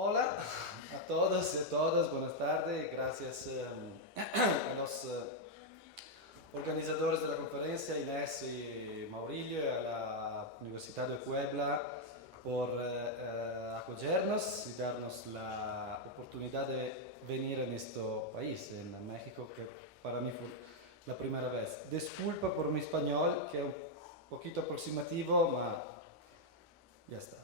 Hola a todos y a todas, buenas tardes. Gracias a los organizadores de la conferencia, Inés y Maurilio, y a la Universidad de Puebla por acogernos y darnos la oportunidad de venir en este país, en México, que para mí fue la primera vez. Disculpa por mi español, que es un poquito aproximativo, pero ya está.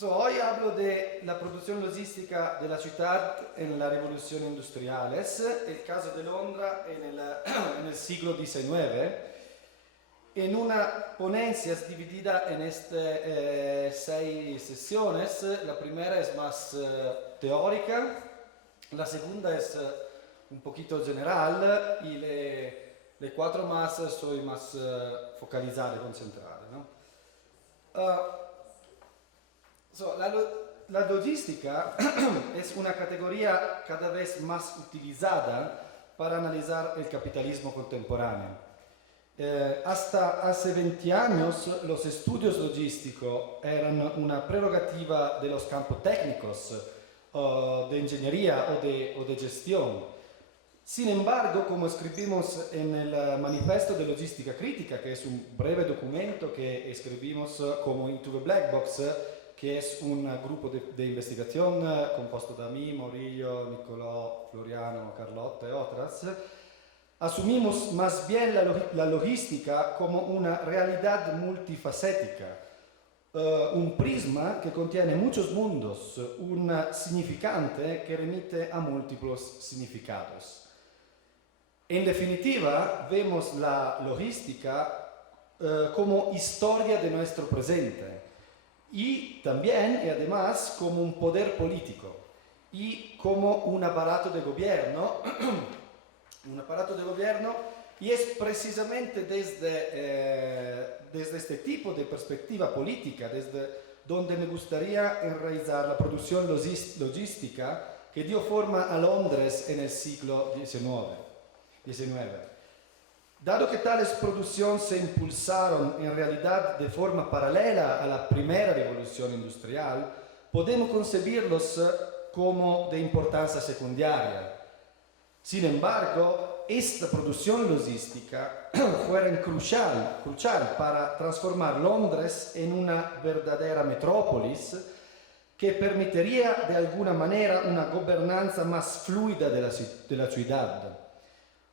Hoy hablo de la producción logística de la ciudad en la revolución industrial. Es el caso de Londra en el siglo XIX, en una ponencia dividida en 6 sesiones. La primera es más teórica, la segunda es un poquito general y le 4 más soy más focalizada, concentrada, ¿no? La logística es una categoría cada vez más utilizada para analizar el capitalismo contemporáneo. Hasta hace 20 años los estudios logísticos eran una prerrogativa de los campos técnicos, de ingeniería o de gestión. Sin embargo, como escribimos en el Manifesto de Logística Crítica, que es un breve documento que escribimos como Into the Black Box, que es un grupo de investigación compuesto de mí, Maurilio, Nicolò, Floriano, Carlotta y otras, asumimos más bien la logística como una realidad multifacética, un prisma que contiene muchos mundos, un significante que remite a múltiples significados. En definitiva, vemos la logística como historia de nuestro presente, y también y además como un poder político y como un aparato de gobierno, y es precisamente desde este tipo de perspectiva política, desde donde me gustaría enraizar la producción logística que dio forma a Londres en el siglo XIX. Dado que tales producciones se impulsaron en realidad de forma paralela a la primera revolución industrial, podemos concebirlos como de importancia secundaria. Sin embargo, esta producción logística fue crucial para transformar Londres en una verdadera metrópolis que permitiría de alguna manera una gobernanza más fluida de la ciudad.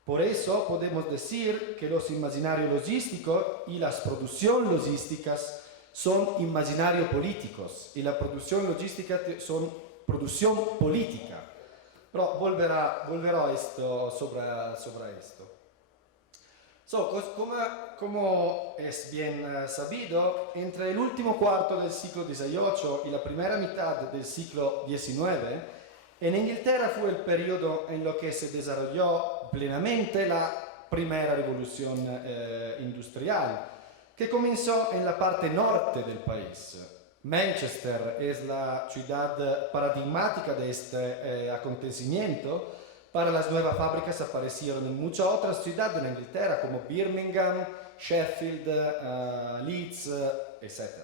Por eso podemos decir que los imaginarios logísticos y las producciones logísticas son imaginarios políticos y la producción logística son producción política. Pero volverò sobre esto. Como es bien sabido, entre el último cuarto del siglo XVIII y la primera mitad del siglo XIX, en Inglaterra fue el periodo en lo que se desarrolló plenamente la primera revolución industrial, que comenzó en la parte norte del país. Manchester es la ciudad paradigmática de este acontecimiento. Para las nuevas fábricas aparecieron en muchas otras ciudades de Inglaterra, como Birmingham, Sheffield, Leeds, etc.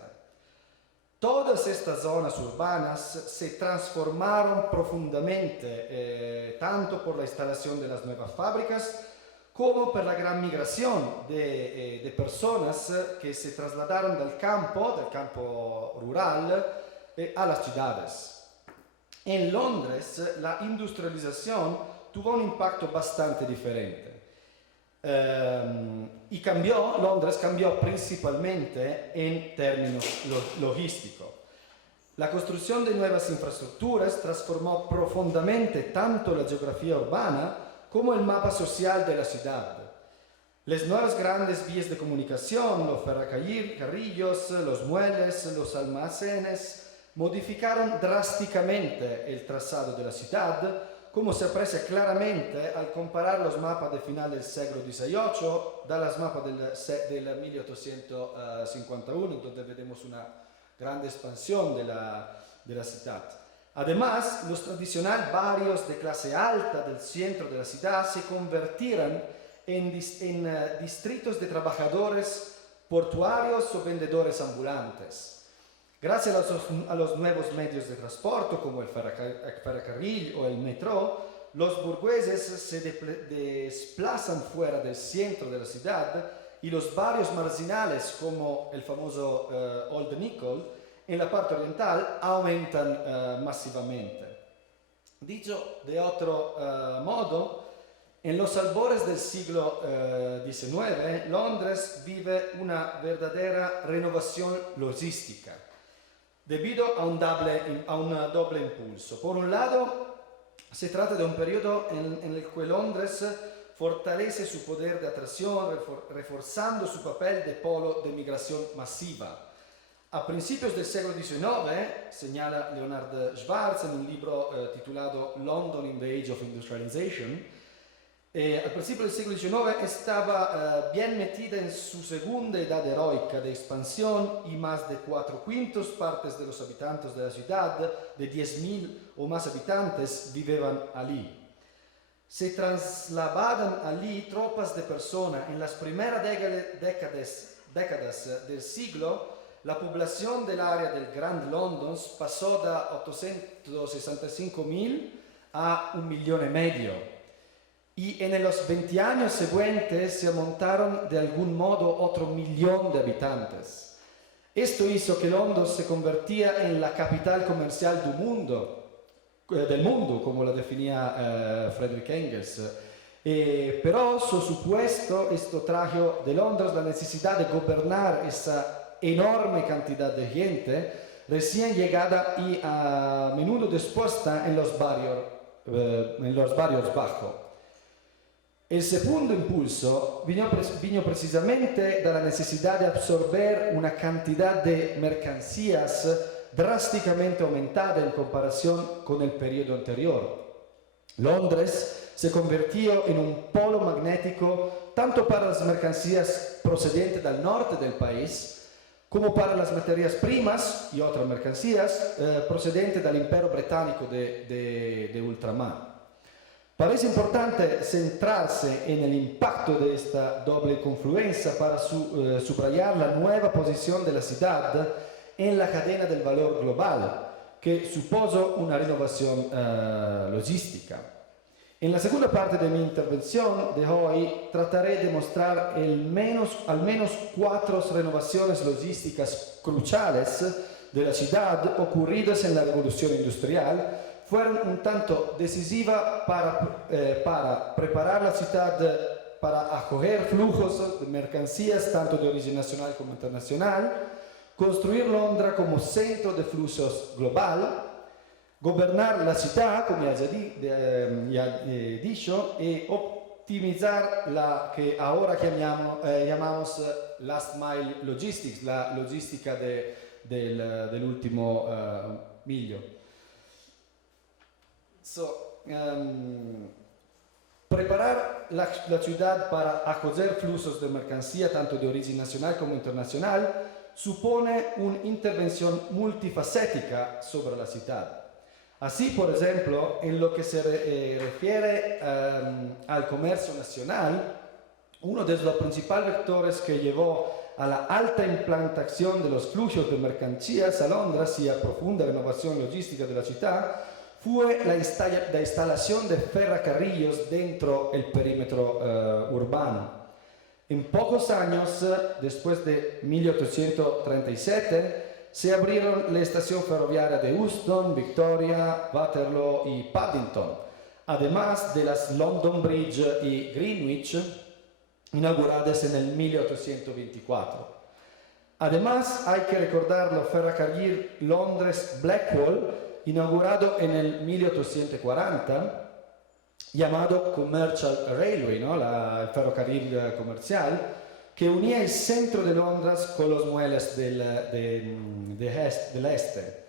Todas estas zonas urbanas se transformaron profundamente, tanto por la instalación de las nuevas fábricas como por la gran migración de personas que se trasladaron del campo rural, a las ciudades. En Londres, la industrialización tuvo un impacto bastante diferente. Londres cambió principalmente en términos logísticos. La construcción de nuevas infraestructuras transformó profundamente tanto la geografía urbana como el mapa social de la ciudad. Las nuevas grandes vías de comunicación, los ferrocarriles, los muelles, los almacenes, modificaron drásticamente el trazado de la ciudad, como se aprecia claramente al comparar los mapas de final del siglo XVIII de los mapas del 1851, donde vemos una gran expansión de la ciudad. Además, los tradicionales barrios de clase alta del centro de la ciudad se convertirán en distritos de trabajadores portuarios o vendedores ambulantes. Gracias a los nuevos medios de transporte como el ferrocarril o el metro, los burgueses se desplazan fuera del centro de la ciudad y los barrios marginales como el famoso Old Nickel en la parte oriental aumentan masivamente. Dicho de otro modo, en los albores del siglo XIX, Londres vive una verdadera renovación logística, debido a un doble impulso. Por un lado, se trata de un periodo en el que Londres fortalece su poder de atracción, reforzando su papel de polo de migración masiva. A principios del siglo XIX, señala Leonard Schwartz en un libro titulado London in the Age of Industrialization, al principio del siglo XIX estaba bien metida en su segunda edad heroica de expansión y más de 4/5 partes de los habitantes de la ciudad, de 10.000 o más habitantes, vivían allí. Se trasladaban allí tropas de personas. En las primeras décadas del siglo, la población del área del Grand London pasó de 865.000 a 1,5 millones. Y en los 20 años siguientes se montaron de algún modo otro 1 millón de habitantes. Esto hizo que Londres se convertía en la capital comercial del mundo, como lo definía Friedrich Engels. Pero, por supuesto, esto trajo de Londres la necesidad de gobernar esa enorme cantidad de gente recién llegada y a menudo dispuesta en los barrios bajos. El segundo impulso vino precisamente dalla necessità di absorber una cantidad de mercancías drásticamente aumentada en comparación con el periodo anterior. Londres se convirtió en un polo magnético tanto para las mercancías procedentes del norte del país como para las materias primas y otras mercancías procedentes del Imperio Británico de ultramar. Parece importante centrarse en el impacto de esta doble confluencia para subrayar la nueva posición de la ciudad en la cadena del valor global, que supuso una renovación logística. En la segunda parte de mi intervención de hoy trataré de mostrar al menos 4 renovaciones logísticas cruciales de la ciudad ocurridas en la Revolución Industrial. Fueron un tanto decisivas para preparar la ciudad para acoger flujos de mercancías tanto de origen nacional como internacional, construir Londres como centro de flujos global, gobernar la ciudad, como ya he dicho, y optimizar la que ahora llamamos last mile logistics, la logística del último miglio. Preparar la ciudad para acoger flujos de mercancía tanto de origen nacional como internacional supone una intervención multifacética sobre la ciudad. Así, por ejemplo, en lo que se refiere al comercio nacional, uno de los principales vectores que llevó a la alta implantación de los flujos de mercancías a Londres y a profunda renovación logística de la ciudad fue la instalación de ferrocarriles dentro el perímetro urbano. En pocos años, después de 1837, se abrieron la estación ferroviaria de Euston, Victoria, Waterloo y Paddington, además de las London Bridge y Greenwich, inauguradas en el 1824. Además, hay que recordar el ferrocarril Londres-Blackwall, inaugurado en el 1840, llamado Commercial Railway, ¿no? El ferrocarril comercial, que unía el centro de Londres con los muelles del este.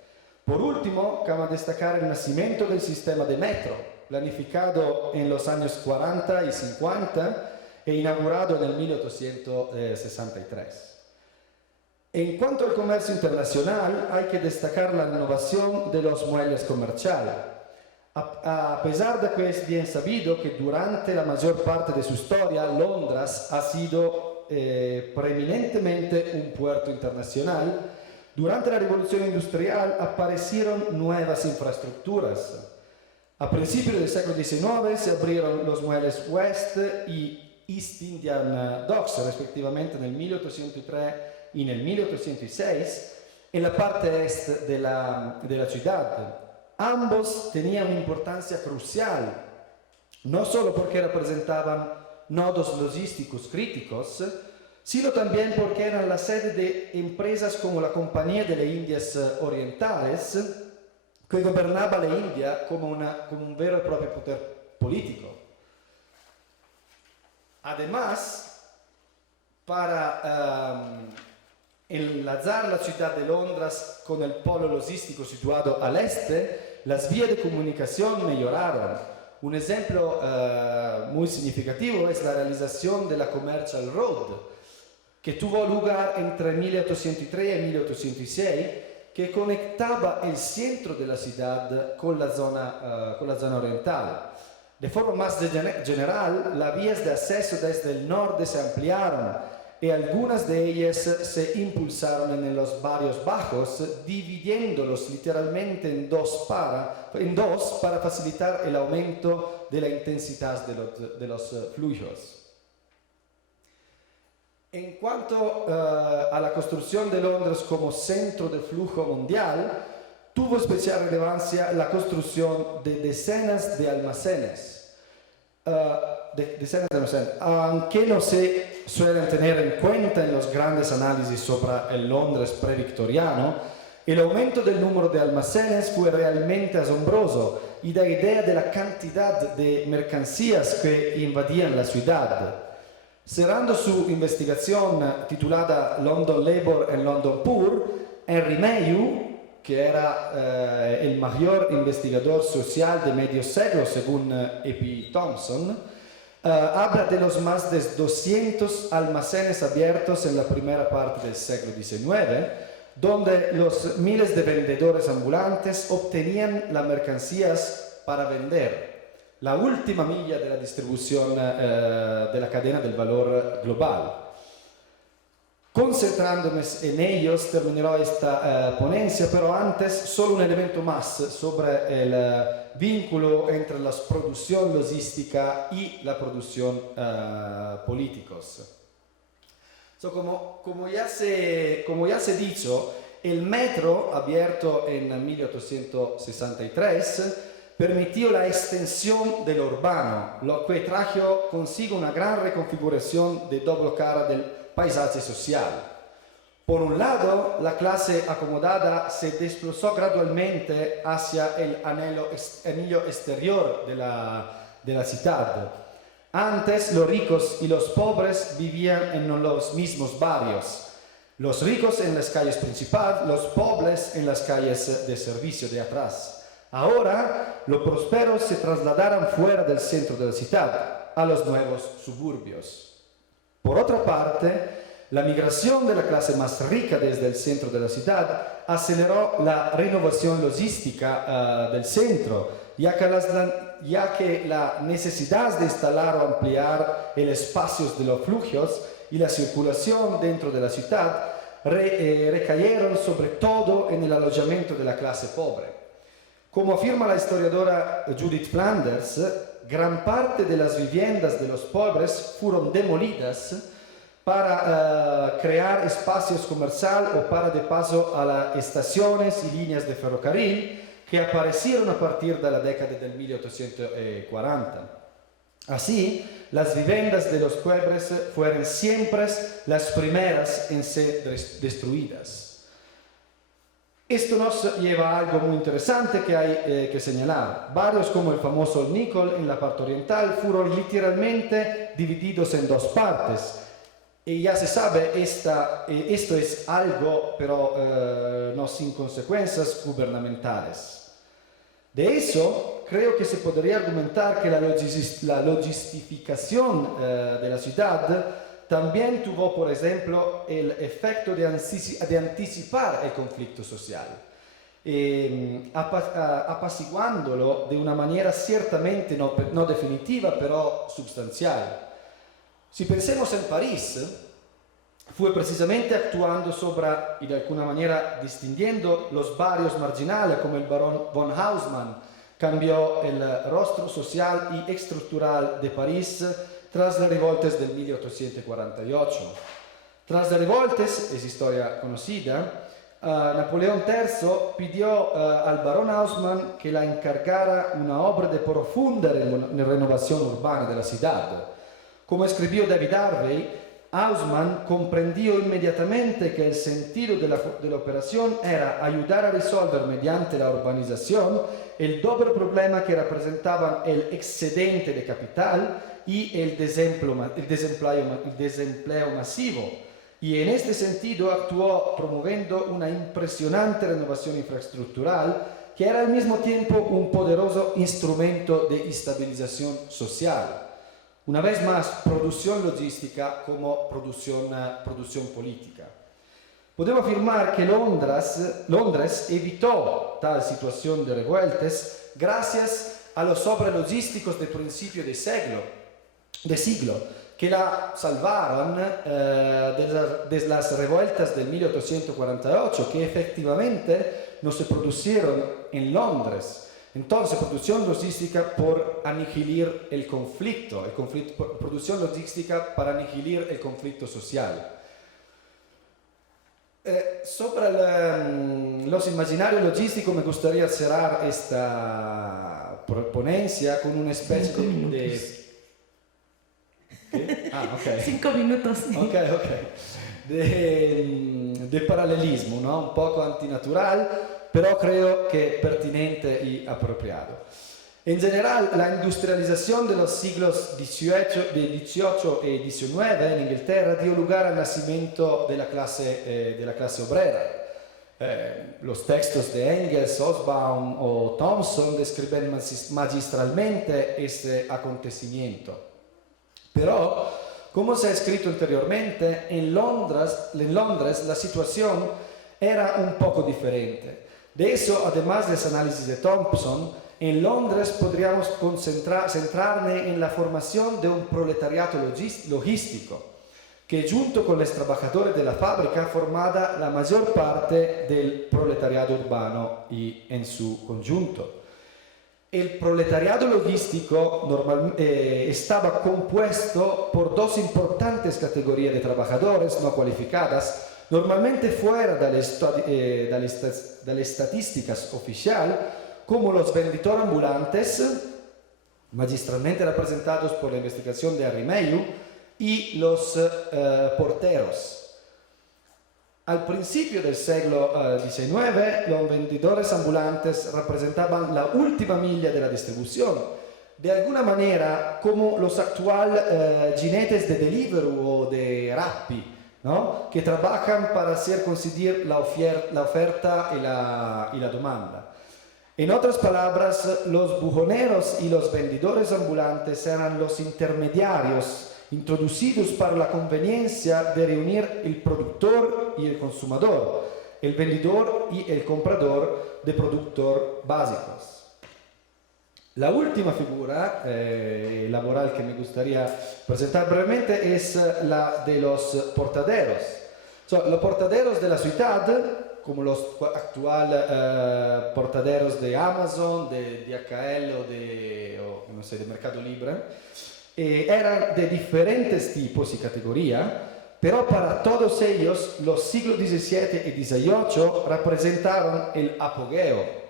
Por último, cabe destacar el nacimiento del sistema de metro, planificado en los años 40 y 50 e inaugurado en el 1863. En cuanto al comercio internacional, hay que destacar la renovación de los muelles comerciales. A pesar de que es bien sabido que durante la mayor parte de su historia, Londres ha sido preeminentemente un puerto internacional, Durante la Revolución Industrial aparecieron nuevas infraestructuras. A principios del siglo XIX se abrieron los muelles West y East Indian Docks, respectivamente nel 1803 y nel 1806, en la parte este de la ciudad. Ambos tenían una importancia crucial, no solo porque representaban nodos logísticos críticos, sino también porque eran la sede de empresas como la Compañía de las Indias Orientales, que gobernaba la India como un vero y propio poder político. Además, para enlazar la ciudad de Londres con el polo logístico situado al este, las vías de comunicación mejoraron. Un ejemplo muy significativo es la realización de la Commercial Road, que tuvo lugar entre 1803 y 1806, que conectaba el centro de la ciudad con la zona oriental. De forma más general, las vías de acceso desde el norte se ampliaron y algunas de ellas se impulsaron en los barrios bajos, dividiéndolos literalmente en dos para facilitar el aumento de la intensidad de los flujos. En cuanto a la construcción de Londres como centro de flujo mundial, tuvo especial relevancia la construcción de decenas de almacenes. Aunque no se suelen tener en cuenta en los grandes análisis sobre el Londres previctoriano, el aumento del número de almacenes fue realmente asombroso y da idea de la cantidad de mercancías que invadían la ciudad. Cerrando su investigación titulada London Labour and London Poor, Henry Mayhew, que era el mayor investigador social de medio siglo según E.P. Thompson, habla de los más de 200 almacenes abiertos en la primera parte del siglo XIX, donde los miles de vendedores ambulantes obtenían las mercancías para vender. La última milla de la distribución de la cadena del valor global. Concentrándome en ellos, terminaré esta ponencia, pero antes solo un elemento más sobre el vínculo entre la producción logística y la producción políticos. Como ya se ha dicho, el metro, abierto en 1863, permitió la extensión del urbano, lo que trajo consigo una gran reconfiguración de doble cara del paisaje social. Por un lado, la clase acomodada se desplazó gradualmente hacia el anillo exterior de la ciudad. Antes, los ricos y los pobres vivían en los mismos barrios. Los ricos en las calles principales, los pobres en las calles de servicio de atrás. Ahora, los prósperos se trasladaron fuera del centro de la ciudad, a los nuevos suburbios. Por otra parte, la migración de la clase más rica desde el centro de la ciudad aceleró la renovación logística del centro, ya que la necesidad de instalar o ampliar el espacio de los flujos y la circulación dentro de la ciudad recayeron sobre todo en el alojamiento de la clase pobre. Como afirma la historiadora Judith Flanders, gran parte de las viviendas de los pobres fueron demolidas para crear espacios comerciales o para de paso a las estaciones y líneas de ferrocarril que aparecieron a partir de la década del 1840. Así, las viviendas de los pobres fueron siempre las primeras en ser destruidas. Esto nos lleva a algo muy interesante que hay que señalar. Barrios como el famoso Nicol en la parte oriental fueron literalmente divididos en dos partes. Y ya se sabe, esto es algo, pero no sin consecuencias gubernamentales. De eso, creo que se podría argumentar que la logistificación de la ciudad también tuvo, por ejemplo, el efecto de anticipar el conflicto social, apaciguándolo de una manera ciertamente no definitiva, pero sustancial. Si pensemos en París, fue precisamente actuando sobre, y de alguna manera distinguiendo los barrios marginales, como el barón von Haussmann cambió el rostro social y estructural de París tras las revoltas del 1848. Tras las revoltas, es historia conocida, Napoleón III pidió al barón Haussmann que la encargara una obra de profunda renovación urbana de la ciudad. Como escribió David Harvey, Haussmann comprendió inmediatamente que el sentido de la operación era ayudar a resolver mediante la urbanización el doble problema que representaban el excedente de capital y el desempleo masivo. Y en este sentido actuó promoviendo una impresionante renovación infraestructural que era al mismo tiempo un poderoso instrumento de estabilización social. Una vez más, producción logística como producción política. Podemos afirmar que Londres evitó tal situación de revueltas gracias a los obras logísticos de principio de siglo que la salvaron de las revueltas del 1848, que efectivamente no se produjeron en Londres. Entonces, producción logística por aniquilar el conflicto, producción logística para aniquilar el conflicto social. Sobre los imaginarios logísticos me gustaría cerrar esta ponencia con una especie de ¿qué? Ah, ok. 5 minutos. Ok. De paralelismo, ¿no? Un poco antinatural, pero creo que pertinente y apropiado. En general, la industrialización de los siglos XVIII y XIX en Inglaterra dio lugar al nacimiento de la clase obrera. Los textos de Engels, Hobsbawm o Thomson describen magistralmente este acontecimiento. Pero, como se ha escrito anteriormente, en Londres la situación era un poco diferente. De eso, además de ese análisis de Thompson, en Londres podríamos centrarnos en la formación de un proletariado logístico, que junto con los trabajadores de la fábrica formaba la mayor parte del proletariado urbano y en su conjunto. El proletariado logístico estaba compuesto por dos importantes categorías de trabajadores no cualificadas, normalmente fuera de las estadísticas oficiales, como los vendedores ambulantes, magistralmente representados por la investigación de Harry Mayhew, y los porteros. Al principio del siglo XIX, los vendedores ambulantes representaban la última milla de la distribución, de alguna manera como los actuales jinetes de Deliveroo o de Rappi, ¿no? Que trabajan para hacer coincidir la oferta y la demanda. En otras palabras, los buhoneros y los vendedores ambulantes eran los intermediarios introducidos para la conveniencia de reunir el productor y el consumador, el vendedor y el comprador de productos básicos. La última figura laboral que me gustaría presentar brevemente es la de los portaderos. Los portaderos de la ciudad, como los actuales portaderos de Amazon, de DHL o de Mercado Libre, eran de diferentes tipos y categorías, pero para todos ellos los siglos XVII y XVIII representaron el apogeo.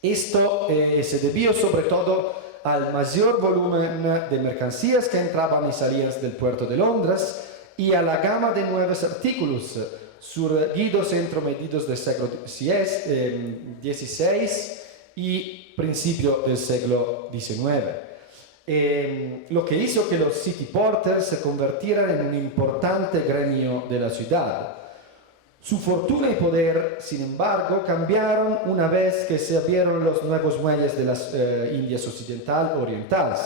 Esto se debió sobre todo al mayor volumen de mercancías que entraban y salían del puerto de Londres y a la gama de nuevos artículos surgidos entre mediados del siglo XVI y principio del siglo XIX. Lo que hizo que los City Porters se convirtieran en un importante gremio de la ciudad. Su fortuna y poder, sin embargo, cambiaron una vez que se abrieron los nuevos muelles de las Indias orientales.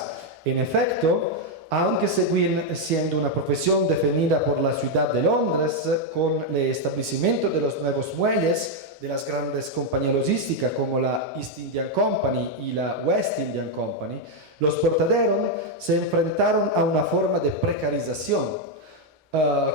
En efecto, aunque seguían siendo una profesión definida por la ciudad de Londres, con el establecimiento de los nuevos muelles de las grandes compañías logísticas como la East India Company y la West India Company, los portaderos se enfrentaron a una forma de precarización.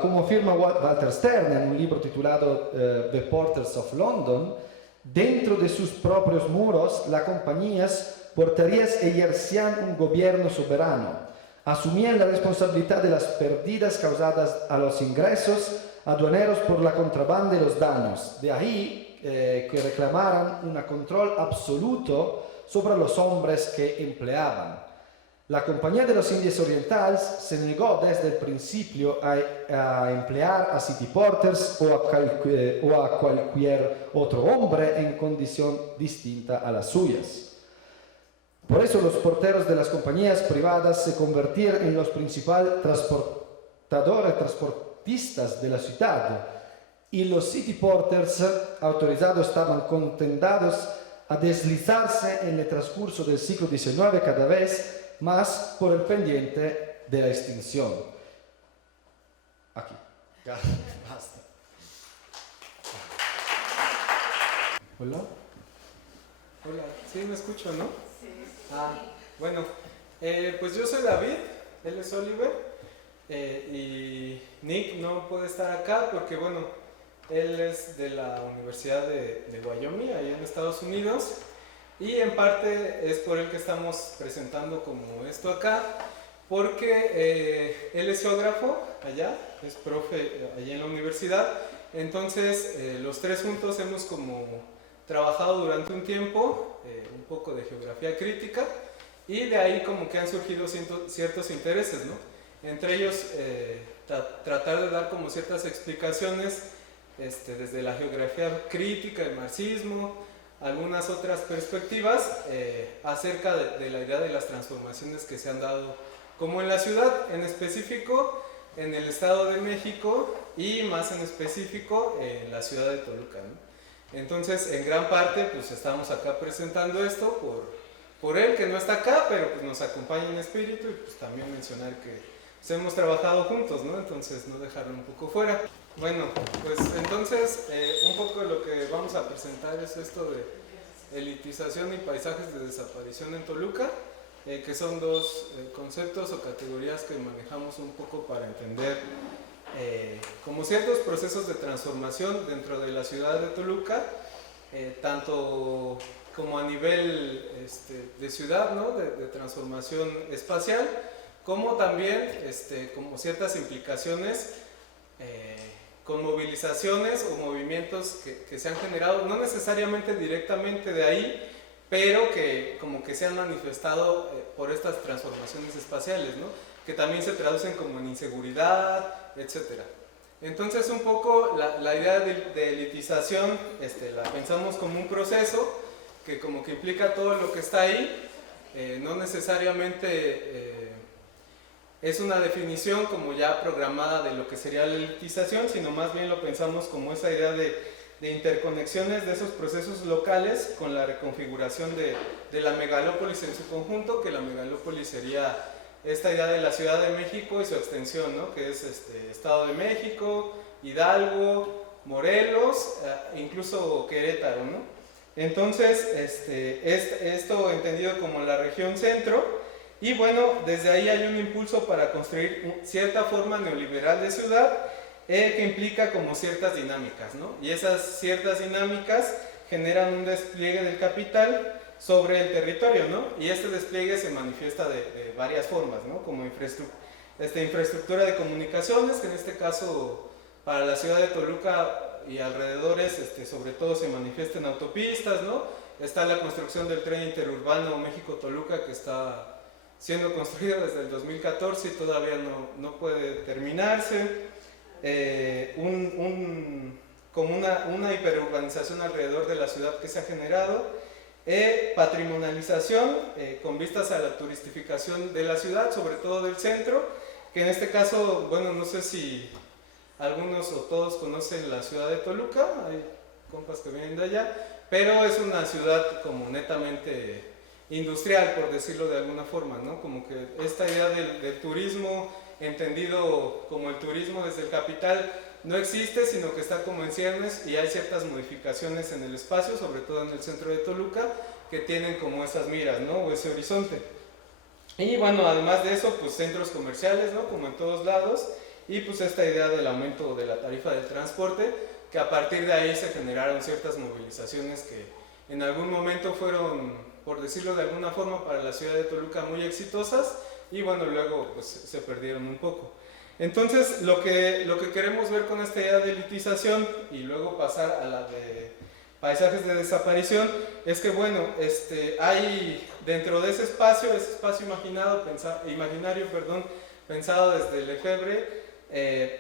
Como afirma Walter Stern en un libro titulado The Porters of London, dentro de sus propios muros, las compañías porterías ejercían un gobierno soberano, asumían la responsabilidad de las pérdidas causadas a los ingresos aduaneros por la contrabanda y los daños. De ahí que reclamaran un control absoluto sobre los hombres que empleaban. La Compañía de los Indios Orientales se negó desde el principio a emplear a city porters o a cualquier otro hombre en condición distinta a las suyas. Por eso los porteros de las compañías privadas se convirtieron en los principales transportistas de la ciudad y los city porters autorizados estaban contendados a deslizarse en el transcurso del siglo XIX cada vez más por el pendiente de la extinción. Aquí. Basta. Hola. Hola, sí me escucho, ¿no? Sí. Bueno, pues yo soy David, él es Oliver, y Nick no puede estar acá porque, bueno, él es de la Universidad de Wyoming, allá en Estados Unidos, y en parte es por él que estamos presentando como esto acá, porque él es geógrafo allá, es profe allá en la universidad, entonces los tres juntos hemos como trabajado durante un tiempo, un poco de geografía crítica, y de ahí como que han surgido ciertos intereses, ¿no? Entre ellos tratar de dar como ciertas explicaciones desde la geografía crítica, el marxismo, algunas otras perspectivas acerca de la idea de las transformaciones que se han dado como en la ciudad, en específico en el Estado de México y más en específico en la ciudad de Toluca, ¿no? Entonces en gran parte pues estamos acá presentando esto por él que no está acá, pero pues nos acompaña en espíritu y pues también mencionar que pues, hemos trabajado juntos, ¿no? Entonces no dejarlo un poco fuera. Bueno, pues entonces un poco lo que vamos a presentar es esto de elitización y paisajes de desaparición en Toluca, que son dos conceptos o categorías que manejamos un poco para entender como ciertos procesos de transformación dentro de la ciudad de Toluca, tanto como a nivel de ciudad, ¿no? de transformación espacial, como también como ciertas implicaciones con movilizaciones o movimientos que se han generado, no necesariamente directamente de ahí, pero que como que se han manifestado por estas transformaciones espaciales, ¿no? Que también se traducen como en inseguridad, etc. Entonces un poco la idea de elitización la pensamos como un proceso que como que implica todo lo que está ahí, no necesariamente es una definición como ya programada de lo que sería la elitización, sino más bien lo pensamos como esa idea de interconexiones de esos procesos locales con la reconfiguración de la megalópolis en su conjunto, que la megalópolis sería esta idea de la Ciudad de México y su extensión, ¿no? Que es Estado de México, Hidalgo, Morelos, incluso Querétaro, ¿no? Entonces, esto entendido como la región centro, y bueno, desde ahí hay un impulso para construir cierta forma neoliberal de ciudad que implica como ciertas dinámicas, ¿no? Y esas ciertas dinámicas generan un despliegue del capital sobre el territorio, ¿no? Y este despliegue se manifiesta de varias formas, ¿no? Como infraestructura de comunicaciones, que en este caso para la ciudad de Toluca y alrededores, sobre todo se manifiesta en autopistas, ¿no? Está la construcción del tren interurbano México-Toluca que está siendo construido desde el 2014 y todavía no puede terminarse. Como una hiperurbanización alrededor de la ciudad que se ha generado, patrimonialización con vistas a la turistificación de la ciudad, sobre todo del centro, que en este caso, bueno, no sé si algunos o todos conocen la ciudad de Toluca, hay compas que vienen de allá, pero es una ciudad como netamente industrial, por decirlo de alguna forma, ¿no? Como que esta idea del turismo, entendido como el turismo desde el capital, no existe, sino que está como en ciernes y hay ciertas modificaciones en el espacio, sobre todo en el centro de Toluca, que tienen como esas miras, ¿no? O ese horizonte. Y bueno, además de eso, pues centros comerciales, ¿no? Como en todos lados, y pues esta idea del aumento de la tarifa del transporte, que a partir de ahí se generaron ciertas movilizaciones que en algún momento fueron, por decirlo de alguna forma, para la ciudad de Toluca muy exitosas, y bueno, luego pues se perdieron un poco. Entonces, lo que queremos ver con esta idea de elitización y luego pasar a la de paisajes de desaparición, es que bueno, hay dentro de ese espacio imaginario, pensado desde Lefebvre,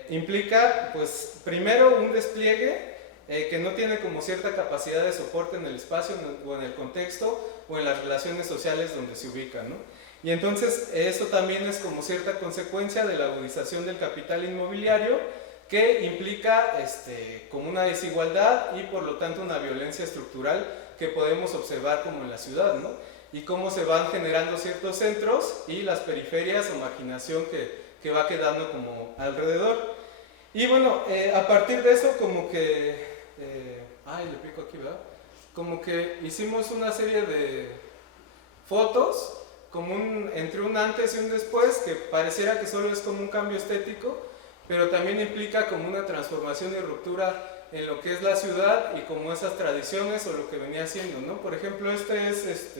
implica pues primero un despliegue que no tiene como cierta capacidad de soporte en el espacio o en el contexto o en las relaciones sociales donde se ubica, ¿no? Y entonces eso también es como cierta consecuencia de la agudización del capital inmobiliario, que implica como una desigualdad y por lo tanto una violencia estructural que podemos observar como en la ciudad, ¿no? Y cómo se van generando ciertos centros y las periferias o marginación que va quedando como alrededor. Y bueno, a partir de eso como que, le pico aquí, ¿verdad? Como que hicimos una serie de fotos como entre un antes y un después, que pareciera que solo es como un cambio estético, pero también implica como una transformación y ruptura en lo que es la ciudad y como esas tradiciones o lo que venía siendo, ¿no? Por ejemplo, este es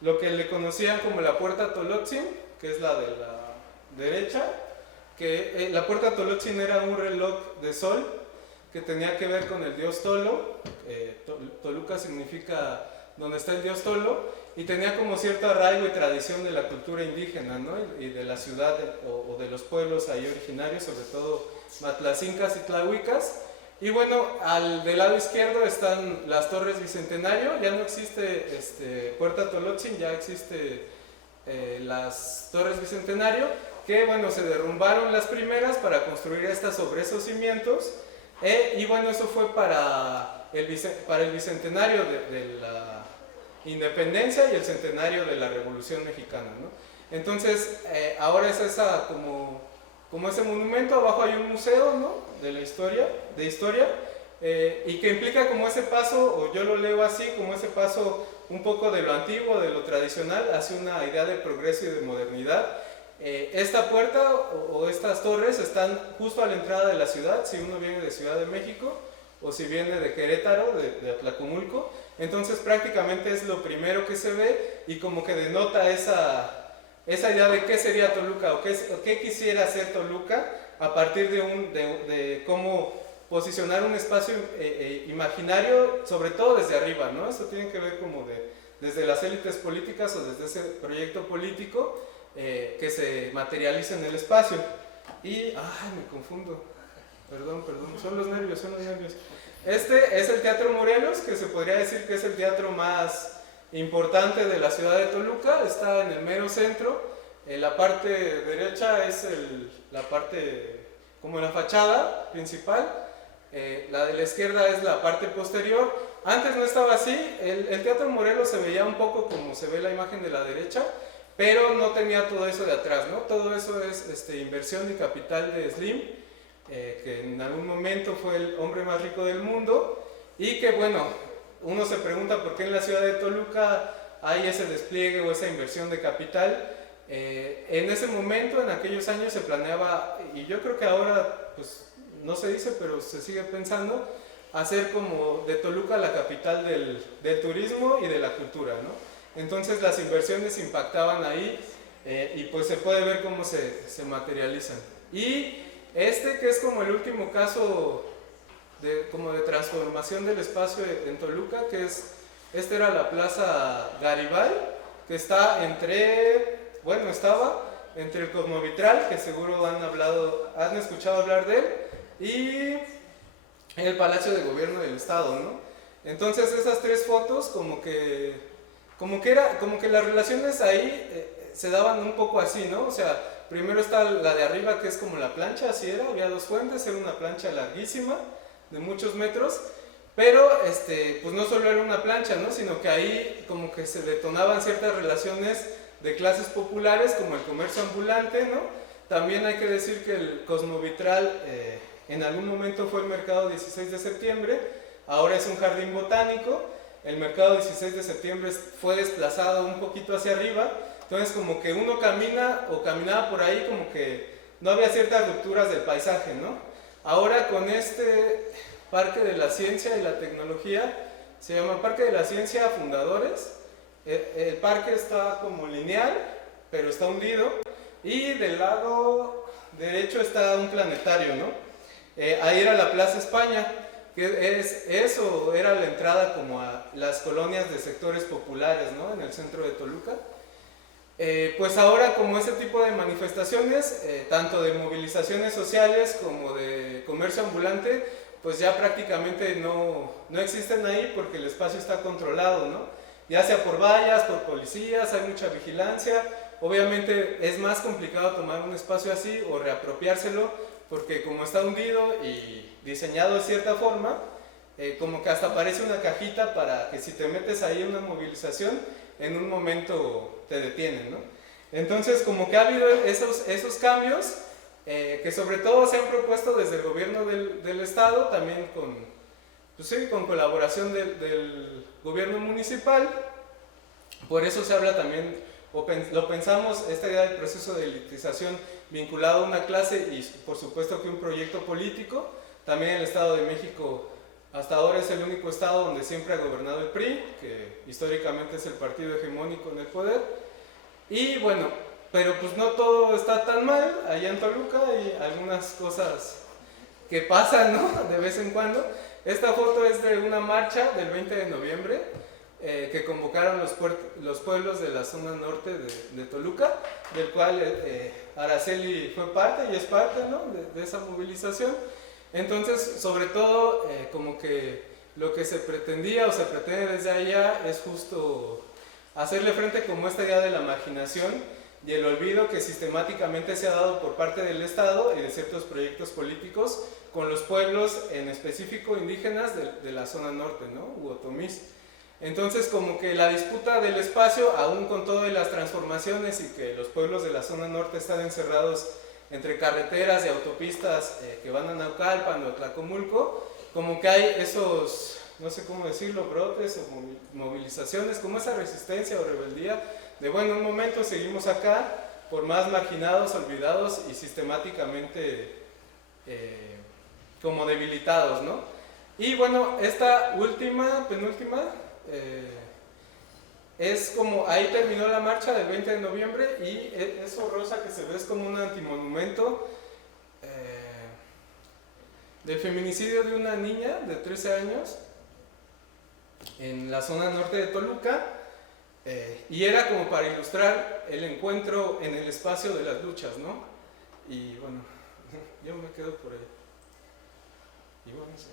lo que le conocían como la Puerta Tolotzin, que es la de la derecha, que la Puerta Tolotzin era un reloj de sol que tenía que ver con el dios Tolo. Toluca significa donde está el dios Tolo, y tenía como cierto arraigo y tradición de la cultura indígena, ¿no? Y de la ciudad o de los pueblos ahí originarios, sobre todo matlacincas y tlahuicas. Y bueno, del lado izquierdo están las Torres Bicentenario. Ya no existe Puerta Tolotzin, ya existe las Torres Bicentenario, que bueno, se derrumbaron las primeras para construir estas sobre esos cimientos, y bueno, eso fue para el bicentenario de la independencia y el centenario de la Revolución Mexicana, ¿no? Entonces, ahora es esa como ese monumento, abajo hay un museo, ¿no? De historia, y que implica como ese paso, o yo lo leo así, como ese paso un poco de lo antiguo, de lo tradicional, hacia una idea de progreso y de modernidad. Esta puerta o estas torres están justo a la entrada de la ciudad, si uno viene de Ciudad de México o si viene de Querétaro, de Atlacomulco. Entonces prácticamente es lo primero que se ve y como que denota esa idea de qué sería Toluca o qué quisiera hacer Toluca a partir de cómo posicionar un espacio imaginario, sobre todo desde arriba, ¿no? Eso tiene que ver como desde las élites políticas o desde ese proyecto político que se materializa en el espacio. Y, me confundo, perdón, son los nervios. Este es el Teatro Morelos, que se podría decir que es el teatro más importante de la ciudad de Toluca. Está en el mero centro. La parte derecha es la parte como la fachada principal. La de la izquierda es la parte posterior. Antes no estaba así. El Teatro Morelos se veía un poco como se ve la imagen de la derecha, pero no tenía todo eso de atrás, ¿no? Todo eso es inversión y capital de Slim, que en algún momento fue el hombre más rico del mundo, y que bueno, uno se pregunta por qué en la ciudad de Toluca hay ese despliegue o esa inversión de capital. En ese momento, en aquellos años se planeaba, y yo creo que ahora pues no se dice, pero se sigue pensando, hacer como de Toluca la capital del turismo y de la cultura, ¿no? Entonces las inversiones impactaban ahí, y pues se puede ver cómo se materializan. Y que es como el último caso como de transformación del espacio en Toluca, que era la Plaza Garibay, que estaba entre el Cosmovitral, que seguro han escuchado hablar de él, y el Palacio de Gobierno del Estado, ¿no? Entonces esas tres fotos como que las relaciones ahí se daban un poco así, ¿no? O sea, primero está la de arriba, que es como la plancha, así había dos fuentes, era una plancha larguísima, de muchos metros, pero pues no solo era una plancha, ¿no? Sino que ahí como que se detonaban ciertas relaciones de clases populares, como el comercio ambulante, ¿no? También hay que decir que el Cosmovitral en algún momento fue el Mercado 16 de septiembre, ahora es un jardín botánico. El Mercado 16 de septiembre fue desplazado un poquito hacia arriba, entonces como que uno caminaba por ahí como que no había ciertas rupturas del paisaje, ¿no? Ahora con este Parque de la Ciencia y la Tecnología, se llama Parque de la Ciencia Fundadores. El parque está como lineal, pero está hundido, y del lado derecho está un planetario, ¿no? Ahí era la Plaza España, que eso era la entrada como a las colonias de sectores populares, ¿no? En el centro de Toluca. Pues ahora, como ese tipo de manifestaciones, tanto de movilizaciones sociales como de comercio ambulante, pues ya prácticamente no existen ahí, porque el espacio está controlado, ¿no? Ya sea por vallas, por policías, hay mucha vigilancia. Obviamente es más complicado tomar un espacio así o reapropiárselo, porque como está hundido y diseñado de cierta forma, como que hasta parece una cajita para que si te metes ahí en una movilización, en un momento te detienen, ¿no? Entonces, como que ha habido esos cambios, que sobre todo se han propuesto desde el gobierno del estado, también pues sí, con colaboración del gobierno municipal. Por eso se habla también, lo pensamos, esta idea del proceso de elitización vinculado a una clase y por supuesto que un proyecto político. También el Estado de México hasta ahora es el único estado donde siempre ha gobernado el PRI, que históricamente es el partido hegemónico en el poder. Y bueno, pero pues no todo está tan mal allá en Toluca, hay algunas cosas que pasan, ¿no? De vez en cuando. Esta foto es de una marcha del 20 de noviembre que convocaron los pueblos de la zona norte de Toluca, del cual Araceli fue parte y es parte, ¿no? de esa movilización. Entonces, sobre todo, como que lo que se pretendía o se pretende desde allá es justo hacerle frente como esta idea de la marginación y el olvido que sistemáticamente se ha dado por parte del Estado y de ciertos proyectos políticos con los pueblos, en específico indígenas de la zona norte, ¿no? U otomís. Entonces, como que la disputa del espacio, aún con todas las transformaciones y que los pueblos de la zona norte están encerrados entre carreteras y autopistas que van a Naucalpan o Tlacomulco, como que hay esos, no sé cómo decirlo, brotes o movilizaciones, como esa resistencia o rebeldía de, bueno, un momento seguimos acá, por más marginados, olvidados y sistemáticamente como debilitados, ¿no? Y bueno, esta penúltima, es como, ahí terminó la marcha del 20 de noviembre y eso rosa que se ve es como un antimonumento del feminicidio de una niña de 13 años en la zona norte de Toluca, y era como para ilustrar el encuentro en el espacio de las luchas, ¿no? Y bueno, yo me quedo por ahí. Y bueno, sí.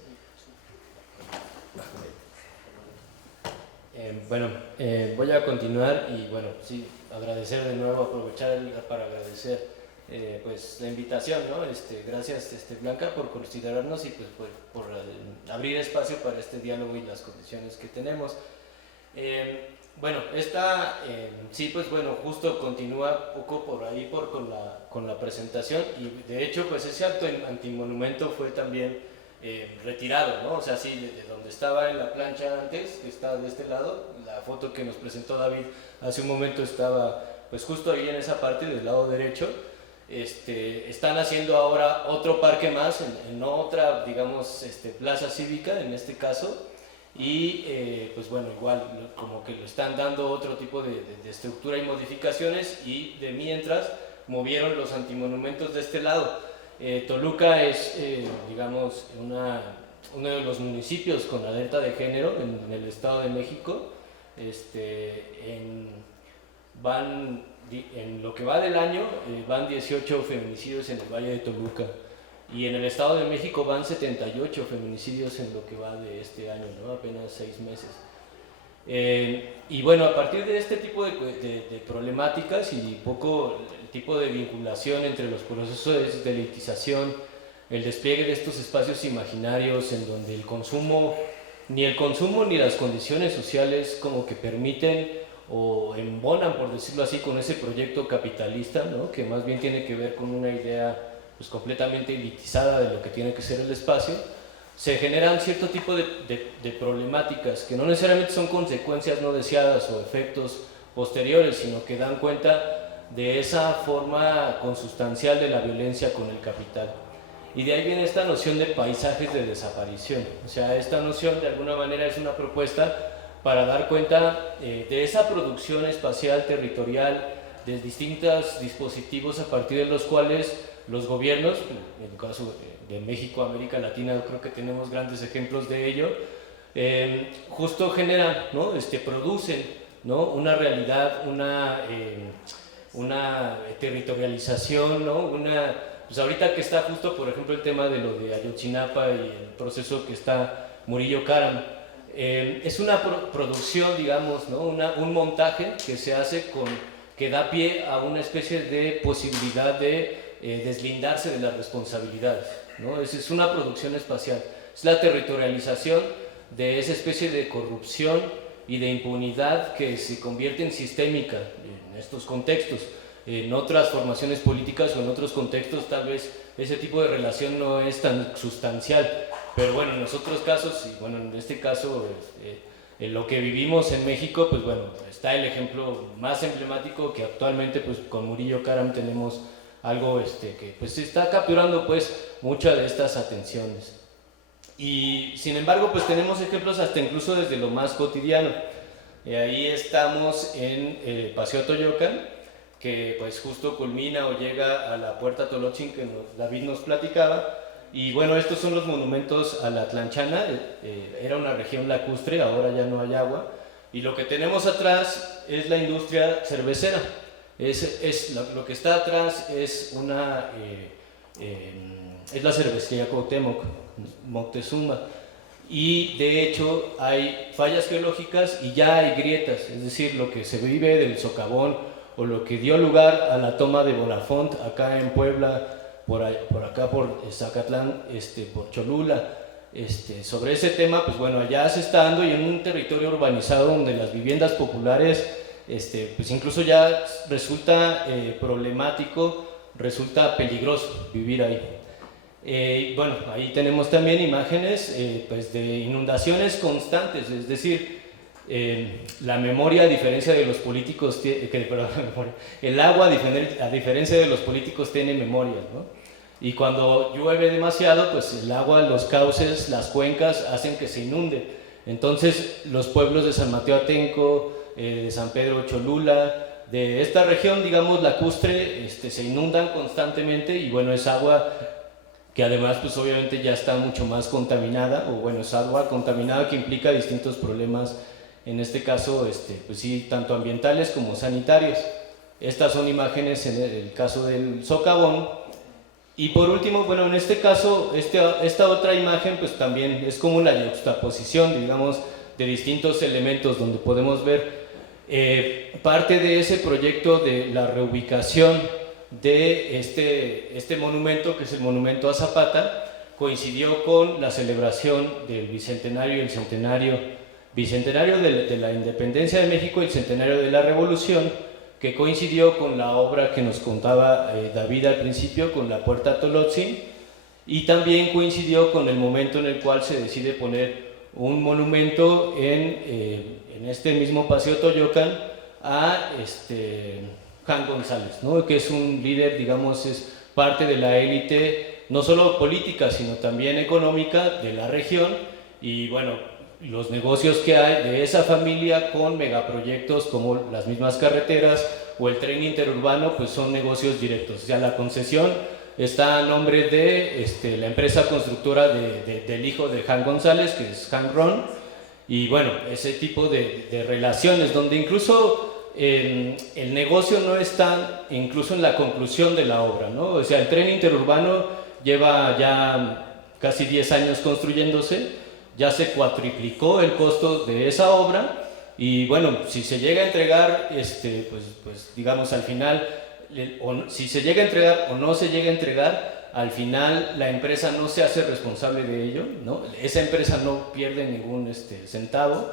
Voy a continuar y bueno, sí, agradecer de nuevo, aprovechar para agradecer pues la invitación, ¿no? Gracias Blanca por considerarnos y pues por abrir espacio para este diálogo y las condiciones que tenemos. Sí, pues bueno, justo continúa poco por ahí con la presentación y de hecho pues ese acto antimonumento fue también retirado, ¿no? O sea, sí, de donde estaba en la plancha antes, que está de este lado, la foto que nos presentó David hace un momento estaba pues justo ahí en esa parte del lado derecho. Están haciendo ahora otro parque más en otra, digamos, plaza cívica en este caso, y pues bueno, igual como que lo están dando otro tipo de estructura y modificaciones, y de mientras movieron los antimonumentos de este lado. Toluca es, digamos, uno de los municipios con alerta de género en el Estado de México. En lo que va del año van 18 feminicidios en el Valle de Toluca, y en el Estado de México van 78 feminicidios en lo que va de este año, ¿no? Apenas 6 meses. Y bueno, a partir de este tipo de problemáticas y poco el tipo de vinculación entre los procesos de elitización, el despliegue de estos espacios imaginarios en donde ni el consumo ni las condiciones sociales como que permiten o embonan, por decirlo así, con ese proyecto capitalista, ¿no? Que más bien tiene que ver con una idea pues completamente elitizada de lo que tiene que ser el espacio. Se generan cierto tipo de problemáticas que no necesariamente son consecuencias no deseadas o efectos posteriores, sino que dan cuenta de esa forma consustancial de la violencia con el capital. Y de ahí viene esta noción de paisajes de desaparición. O sea, esta noción de alguna manera es una propuesta para dar cuenta de esa producción espacial territorial de distintos dispositivos a partir de los cuales los gobiernos, en el caso de México, América Latina, creo que tenemos grandes ejemplos de ello, justo generan, ¿no? Producen, ¿no? Una realidad, una territorialización, ¿no? Pues ahorita que está justo, por ejemplo, el tema de lo de Ayotzinapa y el proceso que está Murillo Karam, es una producción, digamos, ¿no? Un montaje que se hace que da pie a una especie de posibilidad de deslindarse de las responsabilidades, ¿no? Es una producción espacial, es la territorialización de esa especie de corrupción y de impunidad que se convierte en sistémica en estos contextos. En otras formaciones políticas o en otros contextos tal vez ese tipo de relación no es tan sustancial, pero bueno, en los otros casos, y bueno, en este caso, en lo que vivimos en México, pues bueno, está el ejemplo más emblemático que actualmente pues con Murillo Karam tenemos algo que pues está capturando pues muchas de estas atenciones. Y sin embargo pues tenemos ejemplos hasta incluso desde lo más cotidiano. Ahí estamos en Paseo Toyocan, que pues justo culmina o llega a la Puerta Tolotzin que David nos platicaba. Y bueno, estos son los monumentos a la Tlanchana. Era una región lacustre, ahora ya no hay agua. Y lo que tenemos atrás es la industria cervecera. Lo que está atrás es es la cervecería Cuauhtémoc, Moctezuma. Y de hecho hay fallas geológicas y ya hay grietas, es decir, lo que se vive del socavón o lo que dio lugar a la toma de Bonafont acá en Puebla, por acá por Zacatlán, por Cholula, sobre ese tema, pues bueno, allá se está dando y en un territorio urbanizado donde las viviendas populares, pues incluso ya resulta problemático, resulta peligroso vivir ahí. Bueno, ahí tenemos también imágenes pues de inundaciones constantes, es decir, la memoria, a diferencia de los políticos, el agua, a diferencia de los políticos, tiene memoria, ¿no? Y cuando llueve demasiado, pues el agua, los cauces, las cuencas hacen que se inunde. Entonces, los pueblos de San Mateo Atenco, de San Pedro Cholula, de esta región, digamos, lacustre, se inundan constantemente y bueno, es agua que además, pues obviamente ya está mucho más contaminada, o bueno, es agua contaminada que implica distintos problemas, en este caso, pues sí, tanto ambientales como sanitarios. Estas son imágenes en el caso del socavón. Y por último, bueno, en este caso, esta otra imagen, pues también es como la juxtaposición, digamos, de distintos elementos donde podemos ver parte de ese proyecto de la reubicación de este monumento, que es el monumento a Zapata, coincidió con la celebración del bicentenario y el centenario de la independencia de México y el centenario de la revolución, que coincidió con la obra que nos contaba David al principio, con la Puerta Tolotzin, y también coincidió con el momento en el cual se decide poner un monumento en este mismo Paseo Toyocan a Jan González, ¿no? Que es un líder, digamos, es parte de la élite, no solo política, sino también económica de la región, y bueno, los negocios que hay de esa familia con megaproyectos como las mismas carreteras o el tren interurbano, pues son negocios directos. O sea, la concesión está a nombre de la empresa constructora del hijo de Jan González, que es Jan Ron, y bueno, ese tipo de relaciones donde incluso el negocio no está incluso en la conclusión de la obra, ¿no? O sea, el tren interurbano lleva ya casi 10 años construyéndose, ya se cuatriplicó el costo de esa obra y bueno, si se llega a entregar, pues digamos al final, si se llega a entregar o no se llega a entregar, al final la empresa no se hace responsable de ello, ¿no? Esa empresa no pierde ningún centavo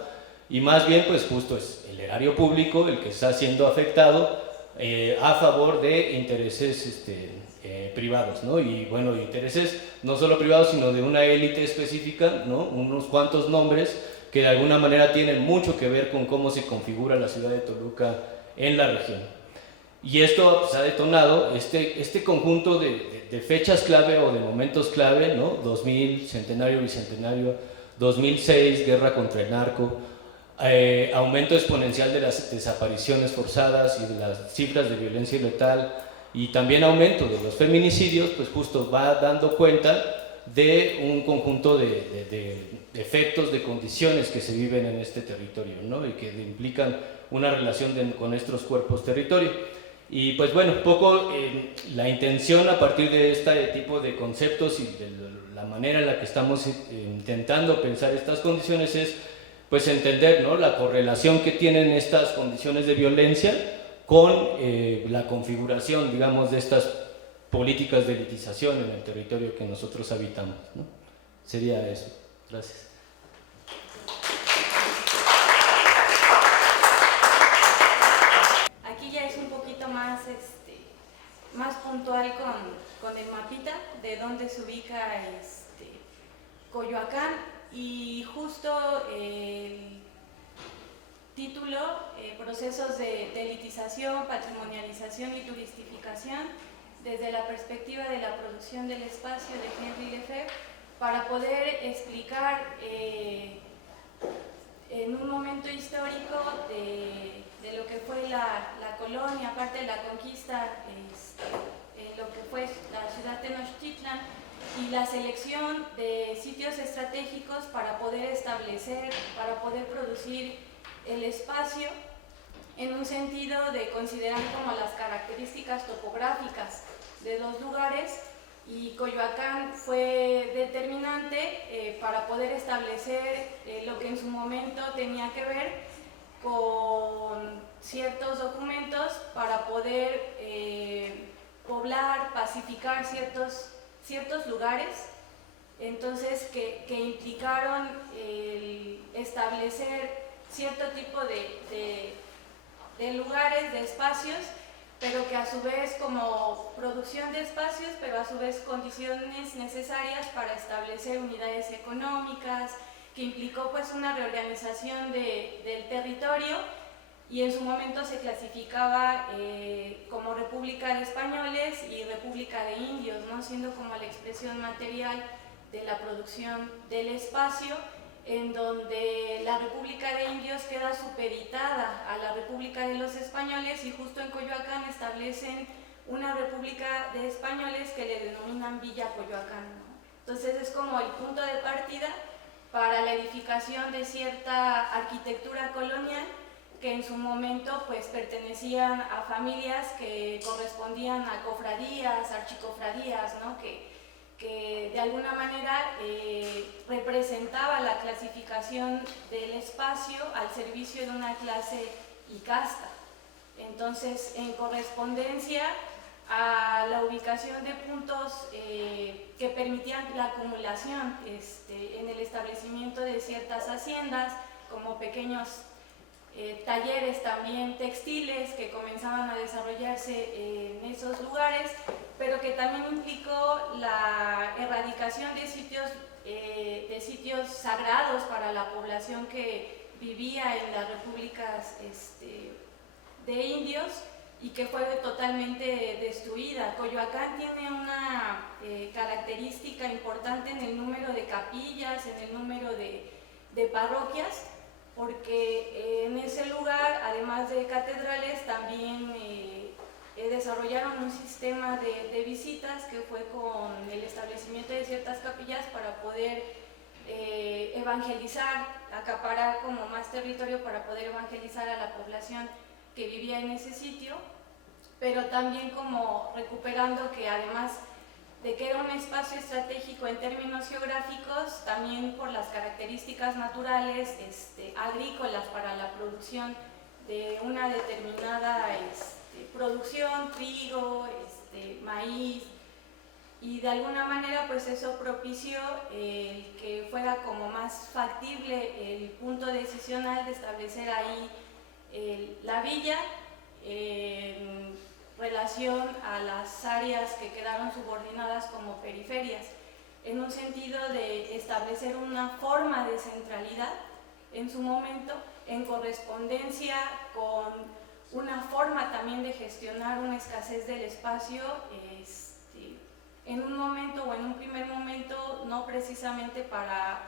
y más bien pues justo es el erario público el que está siendo afectado a favor de intereses privados, ¿no? Y bueno, intereses no solo privados, sino de una élite específica, ¿no? Unos cuantos nombres que de alguna manera tienen mucho que ver con cómo se configura la ciudad de Toluca en la región. Y esto pues, ha detonado este conjunto de fechas clave o de momentos clave, ¿no? 2000, centenario, bicentenario, 2006, guerra contra el narco, aumento exponencial de las desapariciones forzadas y de las cifras de violencia letal, y también aumento de los feminicidios, pues justo va dando cuenta de un conjunto de efectos, de condiciones que se viven en este territorio, ¿no? Y que implican una relación con nuestros cuerpos territorio. Y pues bueno, un poco la intención a partir de este tipo de conceptos y de la manera en la que estamos intentando pensar estas condiciones es pues entender, ¿no?, la correlación que tienen estas condiciones de violencia con la configuración, digamos, de estas políticas de elitización en el territorio que nosotros habitamos, ¿no? Sería eso. Gracias. Aquí ya es un poquito más, más puntual con el mapita de dónde se ubica Coyoacán, y justo el título, procesos de elitización, patrimonialización y turistificación desde la perspectiva de la producción del espacio, de Henri Lefebvre, para poder explicar en un momento histórico de lo que fue la colonia, parte de la conquista, lo que fue la ciudad de Tenochtitlan, y la selección de sitios estratégicos para poder establecer, para poder producir el espacio, en un sentido de considerar como las características topográficas de los lugares, y Coyoacán fue determinante para poder establecer lo que en su momento tenía que ver con ciertos documentos para poder poblar, pacificar ciertos lugares, entonces que implicaron el establecer cierto tipo de lugares, de espacios, pero que a su vez como producción de espacios, pero a su vez condiciones necesarias para establecer unidades económicas, que implicó pues una reorganización del territorio, y en su momento se clasificaba como República de Españoles y República de Indios, ¿no?, siendo como la expresión material de la producción del espacio, en donde la República de Indios queda supeditada a la República de los Españoles, y justo en Coyoacán establecen una República de Españoles que le denominan Villa Coyoacán, ¿no? Entonces es como el punto de partida para la edificación de cierta arquitectura colonial que en su momento pues pertenecían a familias que correspondían a cofradías, archicofradías, ¿no?, que de alguna manera representaba la clasificación del espacio al servicio de una clase y casta. Entonces, en correspondencia a la ubicación de puntos que permitían la acumulación en el establecimiento de ciertas haciendas, como pequeños talleres también textiles que comenzaban a desarrollarse en esos lugares, pero que también implicó la erradicación de sitios sagrados para la población que vivía en las repúblicas de indios, y que fue totalmente destruida. Coyoacán tiene una característica importante en el número de capillas, en el número de parroquias, porque en ese lugar, además de catedrales, también desarrollaron un sistema de visitas que fue con el establecimiento de ciertas capillas para poder evangelizar, acaparar como más territorio para poder evangelizar a la población que vivía en ese sitio, pero también como recuperando que además de que era un espacio estratégico en términos geográficos, también por las características naturales, agrícolas, para la producción de una determinada producción, trigo, maíz, y de alguna manera pues eso propició que fuera como más factible el punto decisional de establecer ahí la villa en relación a las áreas que quedaron subordinadas como periferias, en un sentido de establecer una forma de centralidad en su momento, en correspondencia con una forma también de gestionar una escasez del espacio, en un momento o en un primer momento, no precisamente para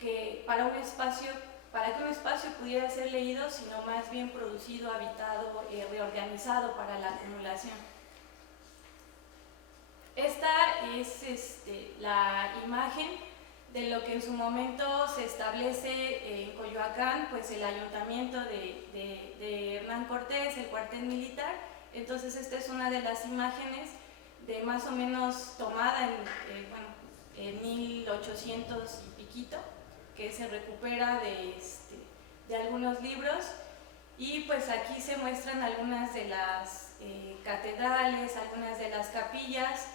que un espacio pudiera ser leído, sino más bien producido, habitado, reorganizado para la acumulación. Esta es la imagen de lo que en su momento se establece en Coyoacán, pues el ayuntamiento de Hernán Cortés, el cuartel militar. Entonces esta es una de las imágenes de más o menos tomada en 1800 y piquito, que se recupera de algunos libros, y pues aquí se muestran algunas de las catedrales, algunas de las capillas.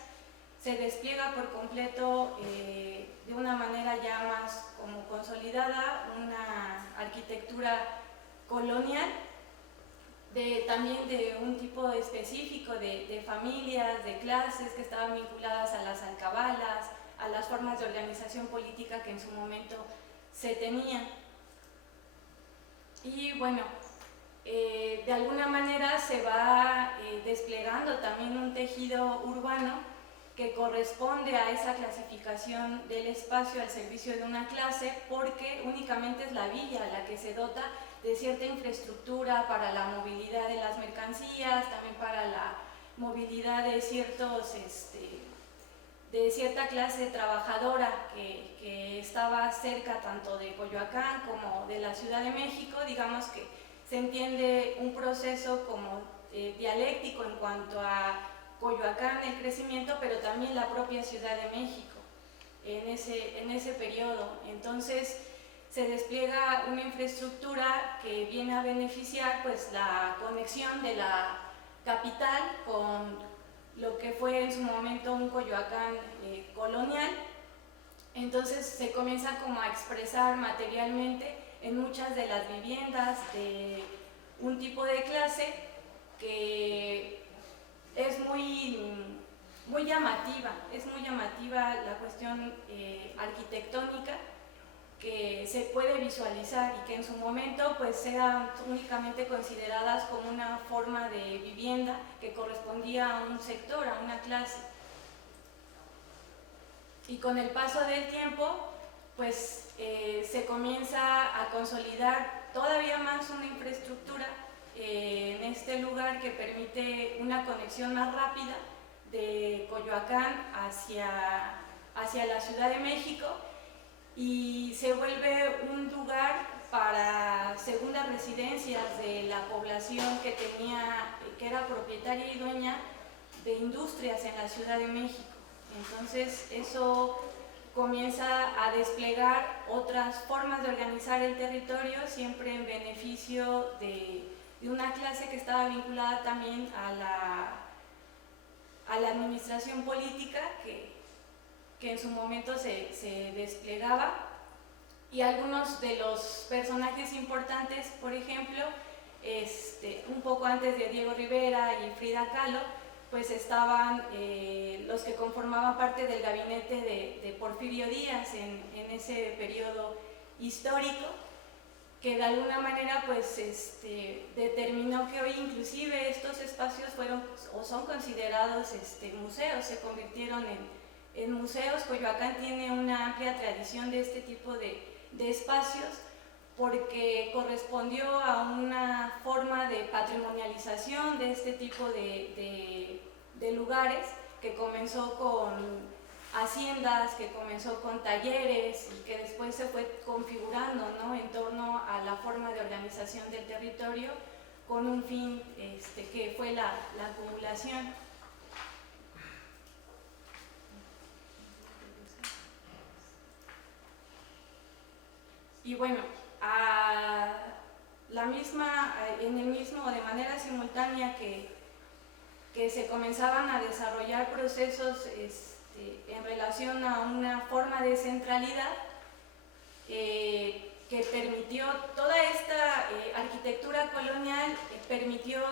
Se despliega por completo de una manera ya más como consolidada una arquitectura colonial, también de un tipo específico de familias, de clases que estaban vinculadas a las alcabalas, a las formas de organización política que en su momento se tenían. Y bueno, de alguna manera se va desplegando también un tejido urbano que corresponde a esa clasificación del espacio al servicio de una clase, porque únicamente es la villa la que se dota de cierta infraestructura para la movilidad de las mercancías, también para la movilidad de cierta clase trabajadora que estaba cerca tanto de Coyoacán como de la Ciudad de México. Digamos que se entiende un proceso como dialéctico en cuanto a Coyoacán, el crecimiento, pero también la propia Ciudad de México en ese periodo. Entonces se despliega una infraestructura que viene a beneficiar pues la conexión de la capital con lo que fue en su momento un Coyoacán colonial. Entonces se comienza como a expresar materialmente en muchas de las viviendas de un tipo de clase que es muy llamativa, la cuestión arquitectónica que se puede visualizar y que en su momento pues sean únicamente consideradas como una forma de vivienda que correspondía a un sector, a una clase. Y con el paso del tiempo pues se comienza a consolidar todavía más una infraestructura en este lugar que permite una conexión más rápida de Coyoacán hacia la Ciudad de México, y se vuelve un lugar para segundas residencias de la población que era propietaria y dueña de industrias en la Ciudad de México. Entonces eso comienza a desplegar otras formas de organizar el territorio, siempre en beneficio de una clase que estaba vinculada también a la administración política que en su momento se desplegaba. Y algunos de los personajes importantes, por ejemplo, un poco antes de Diego Rivera y Frida Kahlo, pues estaban los que conformaban parte del gabinete de Porfirio Díaz en ese periodo histórico, que de alguna manera pues determinó que hoy inclusive estos espacios fueron o son considerados museos, se convirtieron en museos. Coyoacán tiene una amplia tradición de este tipo de espacios porque correspondió a una forma de patrimonialización de este tipo de lugares que comenzó con haciendas, que comenzó con talleres y que después se fue configurando, ¿no?, en torno a la forma de organización del territorio con un fin que fue la acumulación. Y bueno, en el mismo, de manera simultánea que se comenzaban a desarrollar procesos en relación a una forma de centralidad que permitió, toda esta arquitectura colonial permitió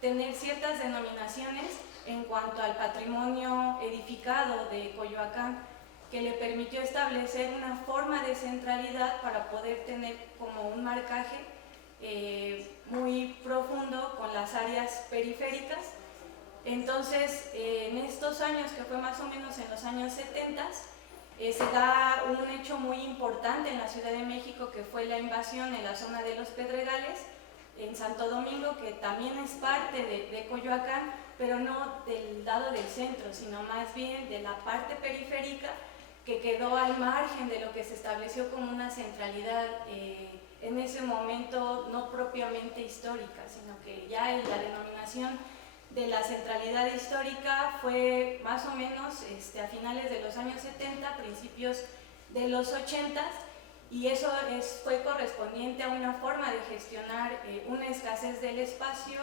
tener ciertas denominaciones en cuanto al patrimonio edificado de Coyoacán, que le permitió establecer una forma de centralidad para poder tener como un marcaje muy profundo con las áreas periféricas. Entonces, en estos años, que fue más o menos en los años 70, se da un hecho muy importante en la Ciudad de México, que fue la invasión en la zona de los Pedregales, en Santo Domingo, que también es parte de Coyoacán, pero no del lado del centro, sino más bien de la parte periférica, que quedó al margen de lo que se estableció como una centralidad en ese momento, no propiamente histórica, sino que ya en la denominación de la centralidad histórica fue más o menos a finales de los años 70, principios de los 80, y eso fue correspondiente a una forma de gestionar una escasez del espacio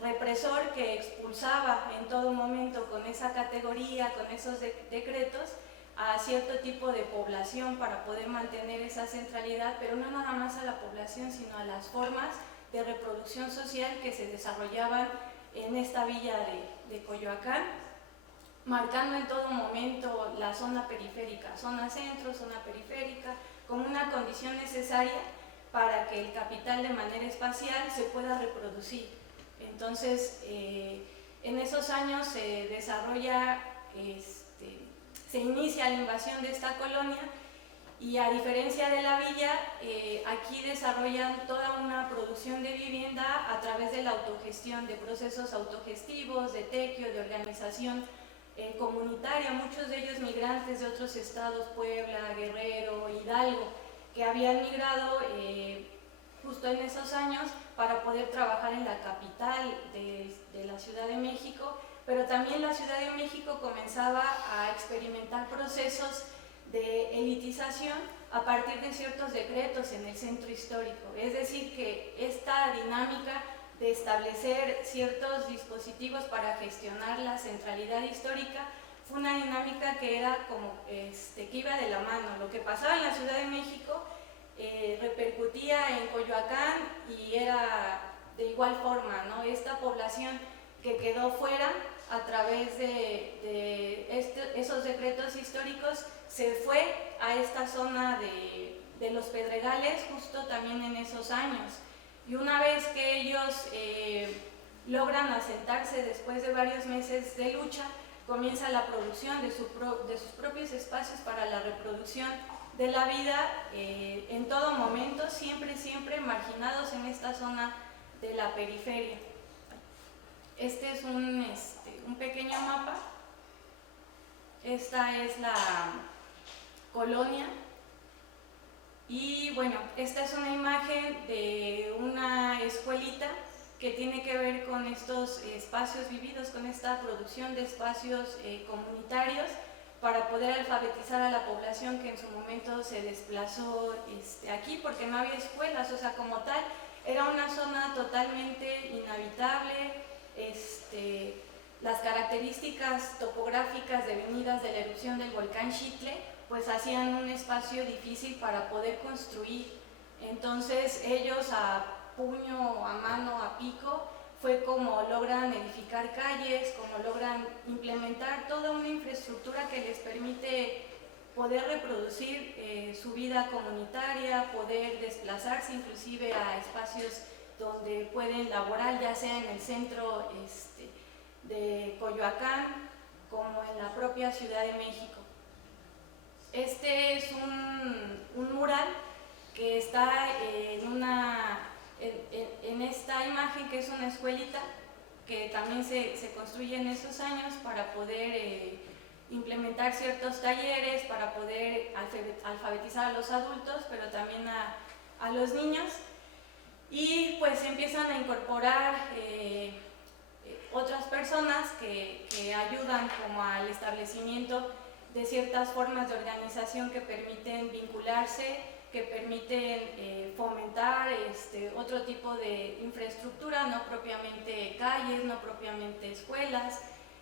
represor que expulsaba en todo momento con esa categoría, con esos decretos, a cierto tipo de población para poder mantener esa centralidad, pero no nada más a la población, sino a las formas de reproducción social que se desarrollaban en esta villa de Coyoacán, marcando en todo momento la zona periférica, zona centro, zona periférica, como una condición necesaria para que el capital de manera espacial se pueda reproducir. Entonces, en esos años se desarrolla, se inicia la invasión de esta colonia, y a diferencia de la villa, aquí desarrollan toda una producción de vivienda a través de la autogestión, de procesos autogestivos, de tequio, de organización comunitaria, muchos de ellos migrantes de otros estados, Puebla, Guerrero, Hidalgo, que habían migrado justo en esos años para poder trabajar en la capital de la Ciudad de México, pero también la Ciudad de México comenzaba a experimentar procesos de elitización a partir de ciertos decretos en el centro histórico. Es decir, que esta dinámica de establecer ciertos dispositivos para gestionar la centralidad histórica fue una dinámica que era como que iba de la mano. Lo que pasaba en la Ciudad de México repercutía en Coyoacán y era de igual forma, ¿no? Esta población que quedó fuera a través de esos decretos históricos se fue a esta zona de los Pedregales justo también en esos años. Y una vez que ellos logran asentarse después de varios meses de lucha, comienza la producción de sus propios espacios para la reproducción de la vida en todo momento, siempre marginados en esta zona de la periferia. Este es un pequeño mapa. Esta es la colonia. Y bueno, esta es una imagen de una escuelita que tiene que ver con estos espacios vividos, con esta producción de espacios comunitarios para poder alfabetizar a la población que en su momento se desplazó aquí, porque no había escuelas, o sea, como tal, era una zona totalmente inhabitable. Las características topográficas devenidas de la erupción del volcán Xitle pues hacían un espacio difícil para poder construir. Entonces ellos a puño, a mano, a pico, fue como logran edificar calles, como logran implementar toda una infraestructura que les permite poder reproducir su vida comunitaria, poder desplazarse inclusive a espacios donde pueden laborar, ya sea en el centro de Coyoacán como en la propia Ciudad de México. Este es un mural que está en esta imagen, que es una escuelita que también se construye en esos años para poder implementar ciertos talleres, para poder alfabetizar a los adultos, pero también a los niños. Y pues empiezan a incorporar otras personas que ayudan como al establecimiento de ciertas formas de organización que permiten vincularse, que permiten fomentar otro tipo de infraestructura, no propiamente calles, no propiamente escuelas,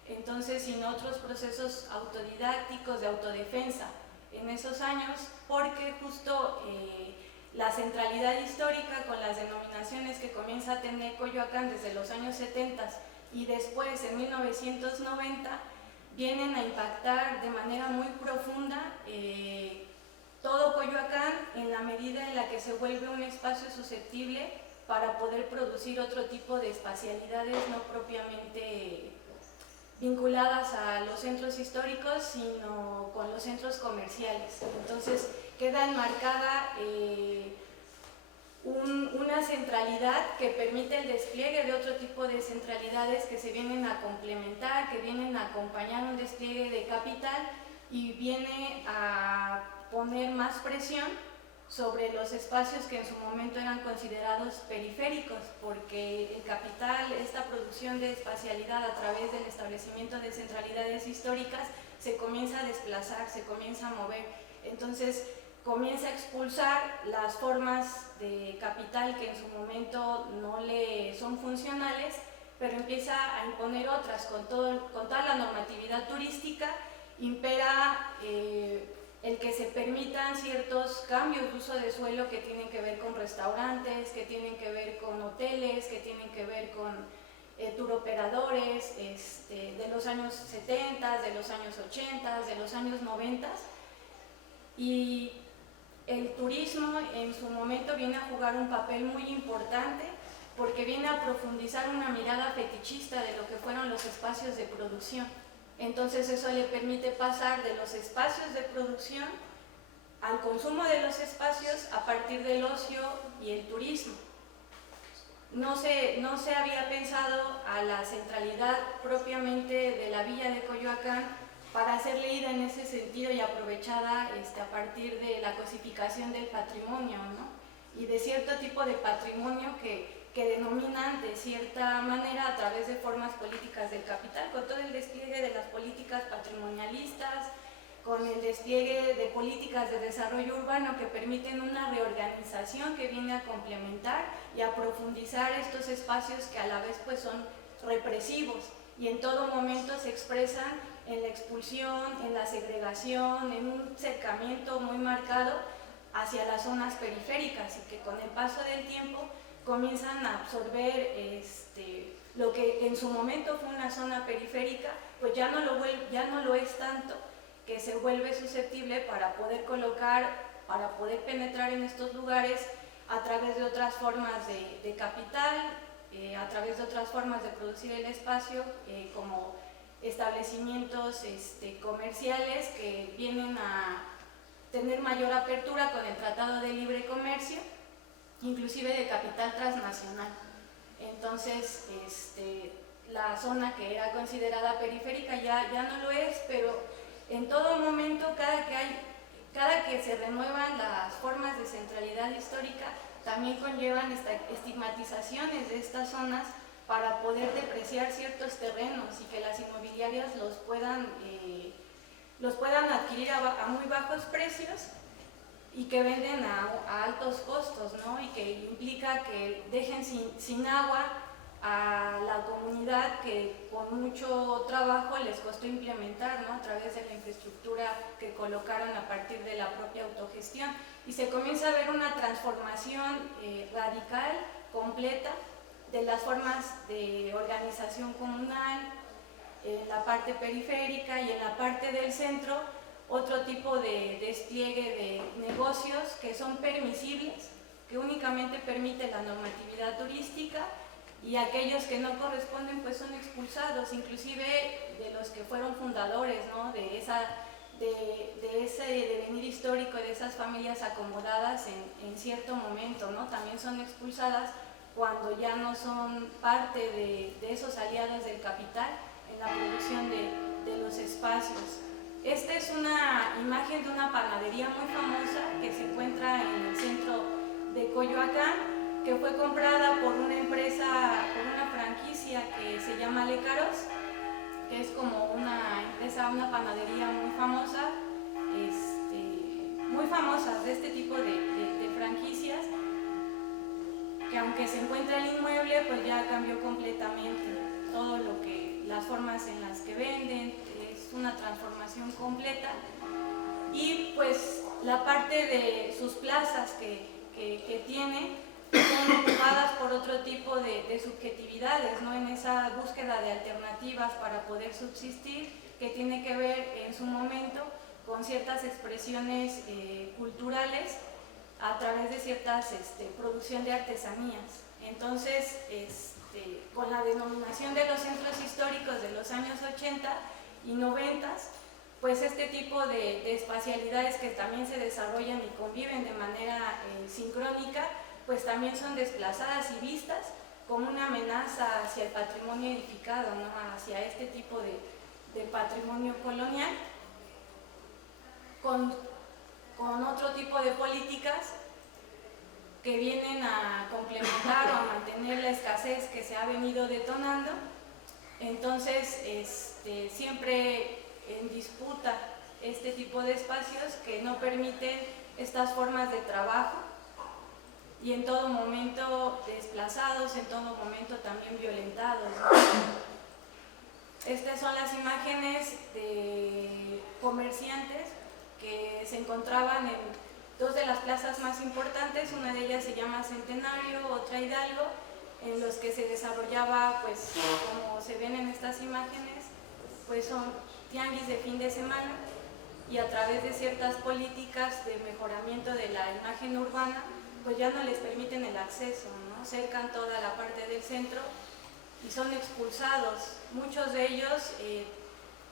entonces sino otros procesos autodidácticos de autodefensa en esos años, porque justo la centralidad histórica con las denominaciones que comienza a tener Coyoacán desde los años 70 y después en 1990 vienen a impactar de manera muy profunda todo Coyoacán en la medida en la que se vuelve un espacio susceptible para poder producir otro tipo de espacialidades no propiamente vinculadas a los centros históricos, sino con los centros comerciales. Entonces queda enmarcada una centralidad que permite el despliegue de otro tipo de centralidades que se vienen a complementar, que vienen a acompañar un despliegue de capital y viene a poner más presión sobre los espacios que en su momento eran considerados periféricos, porque el capital, esta producción de espacialidad a través del establecimiento de centralidades históricas, se comienza a desplazar, se comienza a mover. Entonces comienza a expulsar las formas de capital que en su momento no le son funcionales, pero empieza a imponer otras. Con toda la normatividad turística impera el que se permitan ciertos cambios de uso de suelo que tienen que ver con restaurantes, que tienen que ver con hoteles, que tienen que ver con turoperadores de los años 70, de los años 80, de los años 90. Y el turismo en su momento viene a jugar un papel muy importante porque viene a profundizar una mirada fetichista de lo que fueron los espacios de producción. Entonces eso le permite pasar de los espacios de producción al consumo de los espacios a partir del ocio y el turismo. No se había pensado a la centralidad propiamente de la villa de Coyoacán para ser leída en ese sentido y aprovechada a partir de la cosificación del patrimonio, ¿no? Y de cierto tipo de patrimonio que denominan de cierta manera a través de formas políticas del capital, con todo el despliegue de las políticas patrimonialistas, con el despliegue de políticas de desarrollo urbano que permiten una reorganización que viene a complementar y a profundizar estos espacios que a la vez pues son represivos y en todo momento se expresan en la expulsión, en la segregación, en un cercamiento muy marcado hacia las zonas periféricas y que con el paso del tiempo comienzan a absorber lo que en su momento fue una zona periférica, pues ya no lo es tanto, que se vuelve susceptible para poder colocar, para poder penetrar en estos lugares a través de otras formas de capital, a través de otras formas de producir el espacio, como establecimientos comerciales que vienen a tener mayor apertura con el Tratado de Libre Comercio, inclusive de capital transnacional. Entonces, la zona que era considerada periférica ya no lo es, pero en todo momento, cada que se renuevan las formas de centralidad histórica, también conllevan estigmatizaciones de estas zonas para poder depreciar ciertos terrenos y que las inmobiliarias los puedan adquirir a muy bajos precios y que venden a altos costos, ¿no? Y que implica que dejen sin agua a la comunidad que con mucho trabajo les costó implementar, ¿no? A través de la infraestructura que colocaron a partir de la propia autogestión. Y se comienza a ver una transformación radical, completa, de las formas de organización comunal, en la parte periférica y en la parte del centro, otro tipo de despliegue de negocios que son permisibles, que únicamente permite la normatividad turística, y aquellos que no corresponden pues son expulsados, inclusive de los que fueron fundadores, ¿no? de ese devenir histórico, de esas familias acomodadas en cierto momento, ¿no? También son expulsadas cuando ya no son parte de esos aliados del capital en la producción de los espacios. Esta es una imagen de una panadería muy famosa que se encuentra en el centro de Coyoacán, que fue comprada por una empresa, por una franquicia que se llama Lecaros, que es como una empresa, una panadería muy famosa de este tipo de franquicias, que aunque se encuentra el inmueble, pues ya cambió completamente todo lo que, las formas en las que venden, es una transformación completa. Y pues la parte de sus plazas que tiene son ocupadas por otro tipo de subjetividades, ¿no? En esa búsqueda de alternativas para poder subsistir, que tiene que ver en su momento con ciertas expresiones culturales a través de ciertas producción de artesanías. Entonces, con la denominación de los centros históricos de los años 80 y 90, pues este tipo de espacialidades que también se desarrollan y conviven de manera sincrónica, pues también son desplazadas y vistas como una amenaza hacia el patrimonio edificado, ¿no? Hacia este tipo de patrimonio colonial, con otro tipo de políticas que vienen a complementar o a mantener la escasez que se ha venido detonando. Entonces, siempre en disputa este tipo de espacios que no permiten estas formas de trabajo y en todo momento desplazados, en todo momento también violentados. Estas son las imágenes de comerciantes que se encontraban en dos de las plazas más importantes, una de ellas se llama Centenario, otra Hidalgo, en los que se desarrollaba, pues como se ven en estas imágenes, pues son tianguis de fin de semana, y a través de ciertas políticas de mejoramiento de la imagen urbana, pues ya no les permiten el acceso, ¿no? Cercan toda la parte del centro y son expulsados, muchos de ellos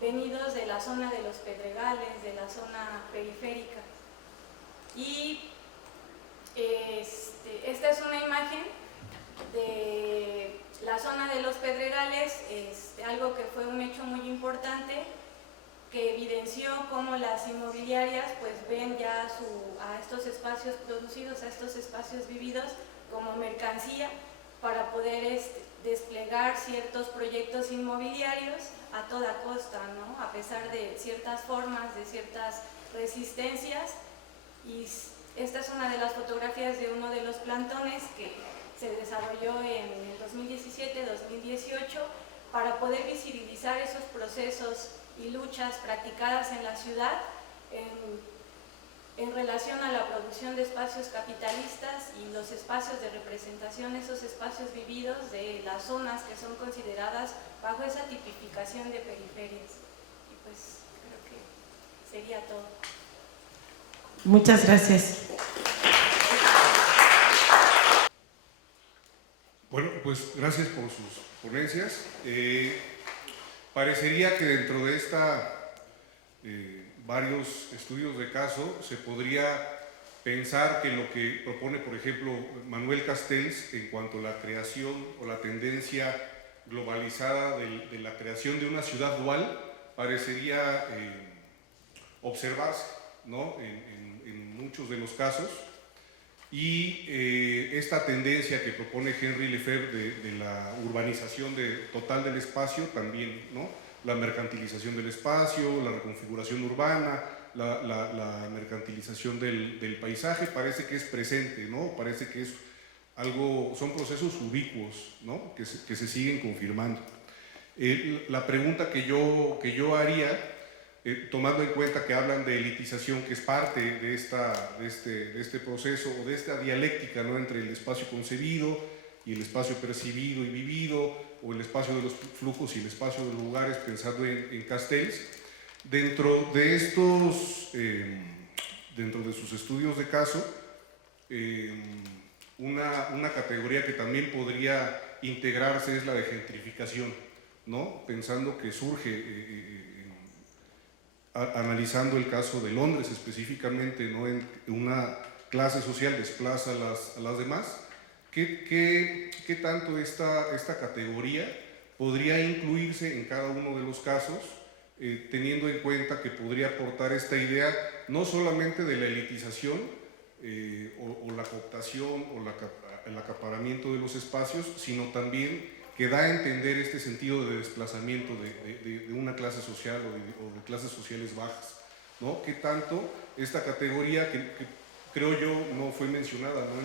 venidos de la zona de los Pedregales, de la zona periférica. Y esta es una imagen de la zona de los Pedregales, algo que fue un hecho muy importante, que evidenció cómo las inmobiliarias pues ven ya a estos espacios producidos, a estos espacios vividos como mercancía para poder desplegar ciertos proyectos inmobiliarios a toda costa, ¿no? A pesar de ciertas formas, de ciertas resistencias. Y esta es una de las fotografías de uno de los plantones que se desarrolló en el 2017-2018 para poder visibilizar esos procesos y luchas practicadas en la ciudad en relación a la producción de espacios capitalistas y los espacios de representación, esos espacios vividos de las zonas que son consideradas bajo esa tipificación de periferias. Y pues creo que sería todo. Muchas gracias. Bueno, pues gracias por sus ponencias. Parecería que dentro de varios estudios de caso se podría pensar que lo que propone, por ejemplo, Manuel Castells en cuanto a la creación o la tendencia globalizada de la creación de una ciudad dual parecería observarse, ¿no? en muchos de los casos. Y esta tendencia que propone Henri Lefebvre de la urbanización total del espacio también, ¿no? La mercantilización del espacio, la reconfiguración urbana, la mercantilización del paisaje, parece que es presente, ¿no? Parece que es son procesos ubicuos, ¿no? que se siguen confirmando. La pregunta que yo haría, tomando en cuenta que hablan de elitización, que es parte de este proceso o de esta dialéctica, ¿no? Entre el espacio concebido y el espacio percibido y vivido, o el espacio de los flujos y el espacio de los lugares, pensando en Castells, dentro de sus estudios de caso, una categoría que también podría integrarse es la de gentrificación, ¿no? Pensando que surge analizando el caso de Londres específicamente, ¿no? En una clase social desplaza a las demás. ¿Qué tanto esta categoría podría incluirse en cada uno de los casos, teniendo en cuenta que podría aportar esta idea no solamente de la elitización o la cooptación o el acaparamiento de los espacios, sino también que da a entender este sentido de desplazamiento de una clase social o de clases sociales bajas, ¿no? ¿Qué tanto esta categoría, que creo yo no fue mencionada, ¿no?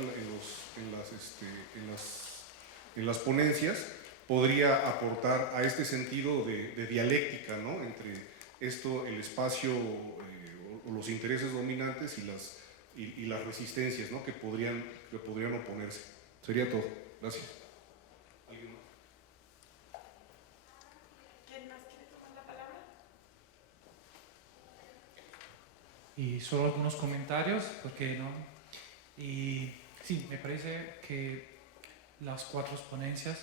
en las ponencias, podría aportar a este sentido de dialéctica, ¿no? Entre el espacio o los intereses dominantes y las resistencias, ¿no? que podrían oponerse? Sería todo. Gracias. Y solo algunos comentarios, porque no Y sí, me parece que las 4 ponencias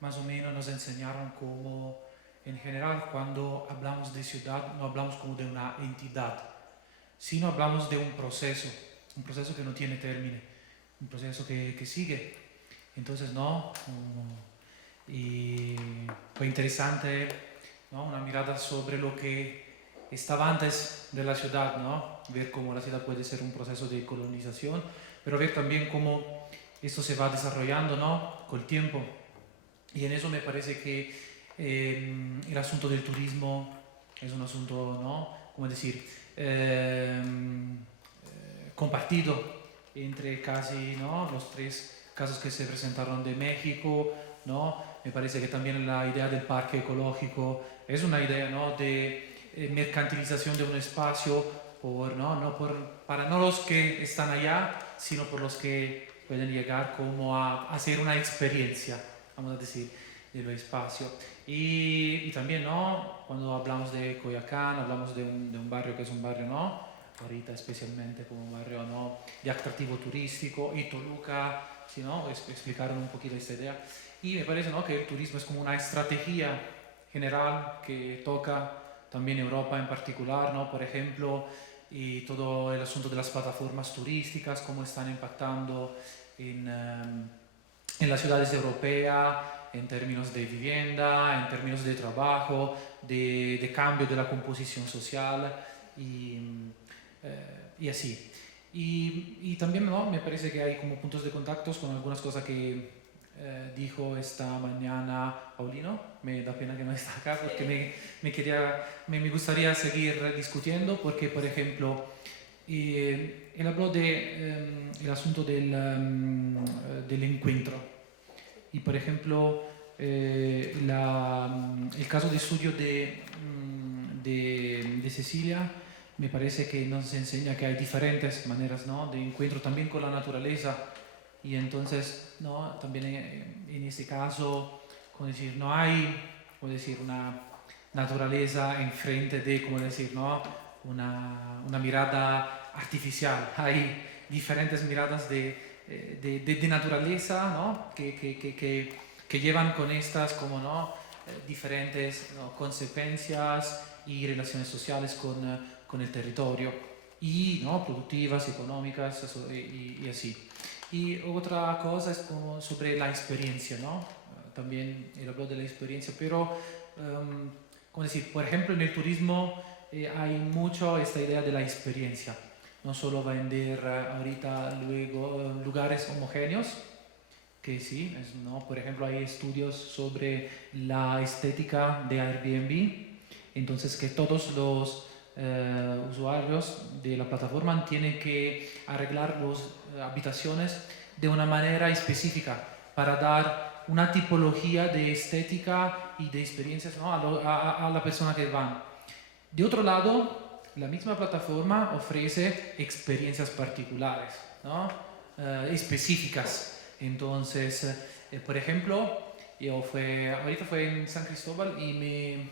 más o menos nos enseñaron cómo, en general, cuando hablamos de ciudad, no hablamos como de una entidad, sino hablamos de un proceso que no tiene término, un proceso que sigue. Entonces, ¿no? Y fue interesante, ¿no? Una mirada sobre lo que estaba antes de la ciudad, ¿no? Ver cómo la ciudad puede ser un proceso de colonización, pero ver también cómo esto se va desarrollando, ¿no? Con el tiempo. Y en eso me parece que el asunto del turismo es un asunto, ¿no? Como decir, compartido entre casi, ¿no? Los 3 casos que se presentaron de México, ¿no? Me parece que también la idea del parque ecológico es una idea, ¿no? De mercantilización de un espacio para no los que están allá, sino por los que pueden llegar como a hacer una experiencia, vamos a decir, del espacio. Y también, ¿no? Cuando hablamos de Coyoacán, hablamos de un barrio que es un barrio, ¿no? Ahorita especialmente como un barrio, ¿no? De atractivo turístico, y Toluca, ¿sí, no? Explicaron un poquito esta idea. Y me parece, ¿no? Que el turismo es como una estrategia general que toca también Europa en particular, ¿no? Por ejemplo, y todo el asunto de las plataformas turísticas, cómo están impactando en las ciudades europeas, en términos de vivienda, en términos de trabajo, de cambio de la composición social y así. Y también, ¿no? Me parece que hay como puntos de contactos con algunas cosas que dijo esta mañana Paulino. Me da pena que no está acá porque me gustaría seguir discutiendo, porque, por ejemplo, él habló de el asunto del encuentro. Y, por ejemplo, el caso de estudio de Cecilia me parece que nos enseña que hay diferentes maneras, ¿no? De encuentro también con la naturaleza. Y entonces, ¿no? También en este caso, como decir, no hay, como decir, una naturaleza enfrente de, como decir, ¿no? Una mirada artificial. Hay diferentes miradas de naturaleza, ¿no? Que llevan con estas, como, ¿no? Diferentes, ¿no? Consecuencias y relaciones sociales con el territorio, y, ¿no? Productivas, económicas y así. Y otra cosa es como sobre la experiencia, ¿no? También él habló de la experiencia, pero, ¿cómo decir? Por ejemplo, en el turismo hay mucho esta idea de la experiencia. No solo vender ahorita luego lugares homogéneos, que sí, ¿no? Por ejemplo, hay estudios sobre la estética de Airbnb, entonces que todos los usuarios de la plataforma tienen que arreglar las habitaciones de una manera específica para dar una tipología de estética y de experiencias, ¿no? a la persona que van. De otro lado, la misma plataforma ofrece experiencias particulares, ¿no? Específicas. Entonces, por ejemplo, ahorita fue en San Cristóbal y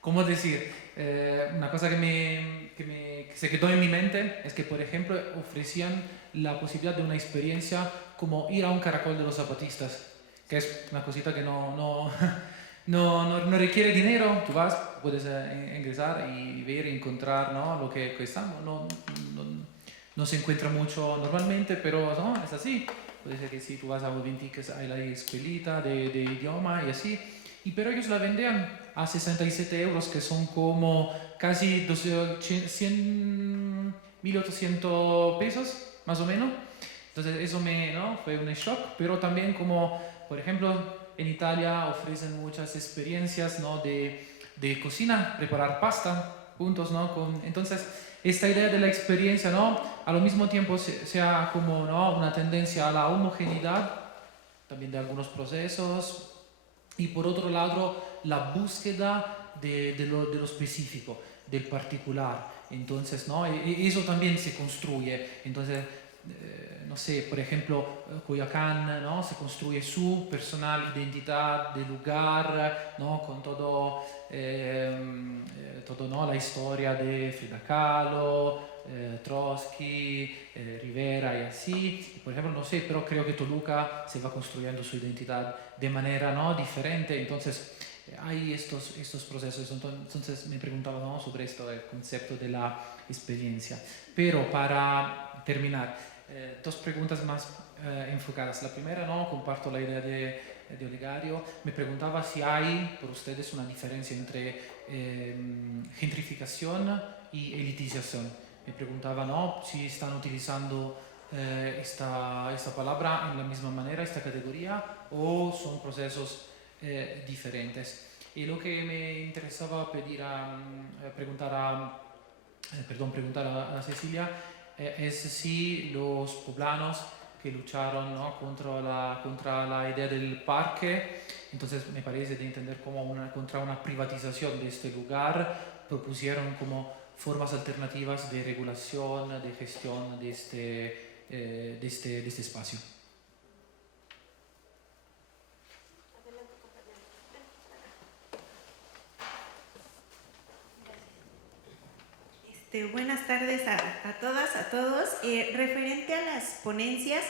¿cómo decir? Una cosa que se quedó en mi mente es que, por ejemplo, ofrecían la posibilidad de una experiencia como ir a un caracol de los zapatistas, que es una cosita que no requiere dinero. Tú vas, puedes ingresar y ver y encontrar, ¿no? Lo que está. No se encuentra mucho normalmente, pero no, es así. Puede ser que si tú vas a Olympics hay la escuelita de idioma y así. Pero ellos la vendían a 67 euros, que son como casi 1.800 pesos, más o menos. Entonces eso ¿no? Fue un shock, pero también como, por ejemplo, en Italia ofrecen muchas experiencias, ¿no? de cocina, preparar pasta juntos, ¿no? Entonces, esta idea de la experiencia, ¿no? A lo mismo tiempo sea como, ¿no? Una tendencia a la homogeneidad, también de algunos procesos, y por otro lado, la búsqueda de lo específico, del particular. Entonces, ¿no? Eso también se construye. Entonces, no sé, por ejemplo, Coyoacán, ¿no? Se construye su personal identidad de lugar, ¿no? Con todo, ¿no? La historia de Frida Kahlo, Trotsky, Rivera y así. Por ejemplo, no sé, pero creo que Toluca se va construyendo su identidad de manera, ¿no? diferente. Entonces, hay estos procesos. Entonces, me preguntaba, ¿no? sobre esto, el concepto de la experiencia. Pero para terminar, dos preguntas más enfocadas. La primera, ¿no? Comparto la idea de Olegario. Me preguntaba si hay por ustedes una diferencia entre gentrificación y elitización. Me preguntaba, ¿no? si están utilizando esta palabra en la misma manera, esta categoría, o son procesos diferentes. Y lo que me interesaba preguntar a Cecilia es si los poblanos que lucharon, ¿no? contra la idea del parque, entonces me parece de entender como contra una privatización de este lugar, propusieron como formas alternativas de regulación, de gestión de este espacio. Buenas tardes a todas, a todos. Referente a las ponencias,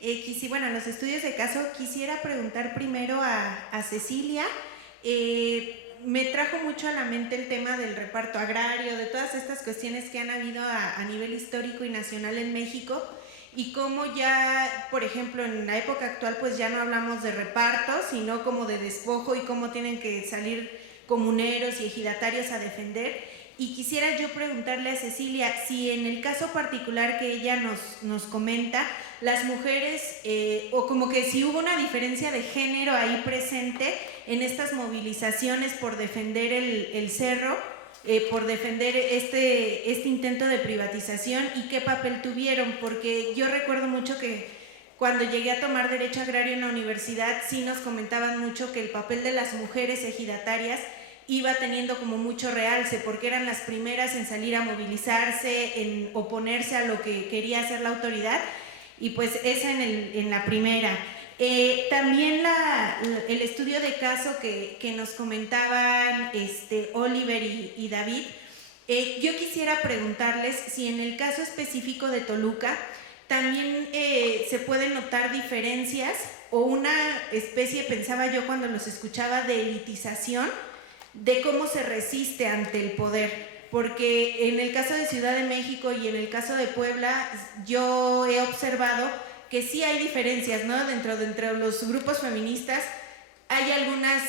a los estudios de caso, quisiera preguntar primero a Cecilia. Me trajo mucho a la mente el tema del reparto agrario, de todas estas cuestiones que han habido a nivel histórico y nacional en México, y cómo ya, por ejemplo, en la época actual, pues ya no hablamos de reparto, sino como de despojo, y cómo tienen que salir comuneros y ejidatarios a defender. Y quisiera yo preguntarle a Cecilia si en el caso particular que ella nos comenta, las mujeres, o como que si hubo una diferencia de género ahí presente en estas movilizaciones por defender el cerro, por defender este intento de privatización, y qué papel tuvieron, porque yo recuerdo mucho que cuando llegué a tomar Derecho Agrario en la universidad, sí nos comentaban mucho que el papel de las mujeres ejidatarias iba teniendo como mucho realce, porque eran las primeras en salir a movilizarse, en oponerse a lo que quería hacer la autoridad, y pues esa en la primera. También el estudio de caso que nos comentaban Oliver y David, yo quisiera preguntarles si en el caso específico de Toluca también se pueden notar diferencias o una especie, pensaba yo cuando los escuchaba, de elitización de cómo se resiste ante el poder, porque en el caso de Ciudad de México y en el caso de Puebla yo he observado que sí hay diferencias, ¿no? Dentro de los grupos feministas hay algunas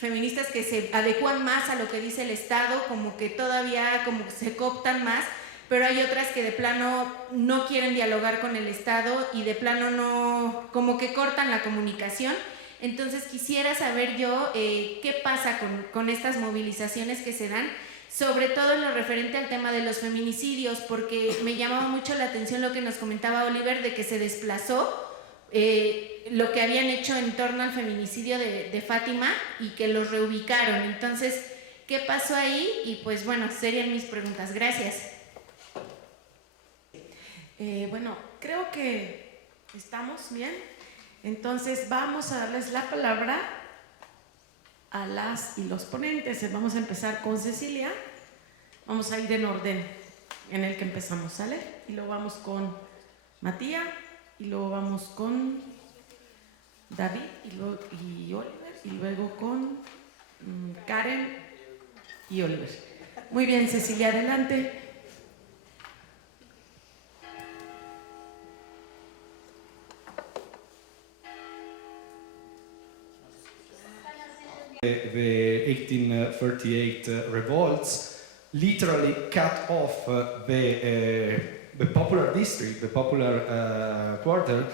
feministas que se adecuan más a lo que dice el Estado, como que todavía como se cooptan más, pero hay otras que de plano no quieren dialogar con el Estado y de plano no, como que cortan la comunicación. Entonces quisiera saber yo qué pasa con estas movilizaciones que se dan, sobre todo en lo referente al tema de los feminicidios, porque me llamaba mucho la atención lo que nos comentaba Oliver, de que se desplazó lo que habían hecho en torno al feminicidio de Fátima y que los reubicaron. Entonces, ¿qué pasó ahí? Y pues bueno, serían mis preguntas. Gracias. Bueno, creo que estamos bien. Entonces vamos a darles la palabra a las y los ponentes. Vamos a empezar con Cecilia. Vamos a ir en orden en el que empezamos, ¿sale? Y luego vamos con Matías, y luego vamos con David y Oliver, y luego con Karen y Oliver. Muy bien, Cecilia, adelante. The 1838 revolts literally cut off the popular district, the popular quarter,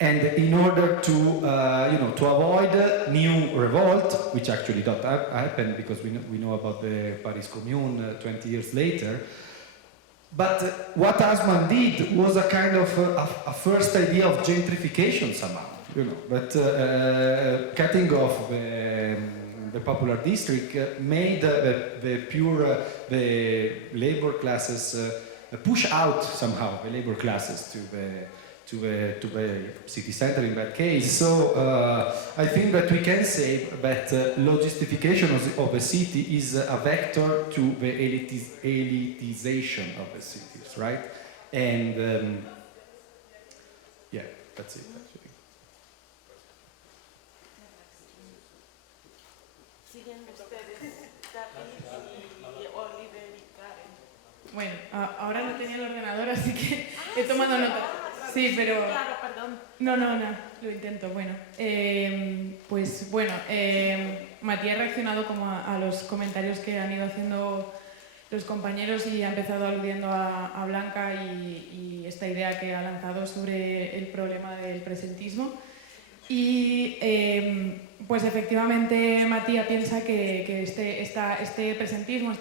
and in order to avoid new revolt, which actually did not happen because we know about the Paris Commune 20 years later. But what Asman did was a kind of a first idea of gentrification somehow. But cutting off the popular district made the labor classes push out somehow the labor classes to the city center in that case. So I think that we can say that logistification of the city is a vector to the elitization of the cities, right? And yeah, that's it actually. Bueno, ahora no tenía el ordenador, así que he tomado nota. Sí, pero... Claro, perdón. No, lo intento. Bueno, pues bueno, Matías ha reaccionado como a los comentarios que han ido haciendo los compañeros y ha empezado aludiendo a Blanca y esta idea que ha lanzado sobre el problema del presentismo. Y pues efectivamente Matías piensa que este presentismo,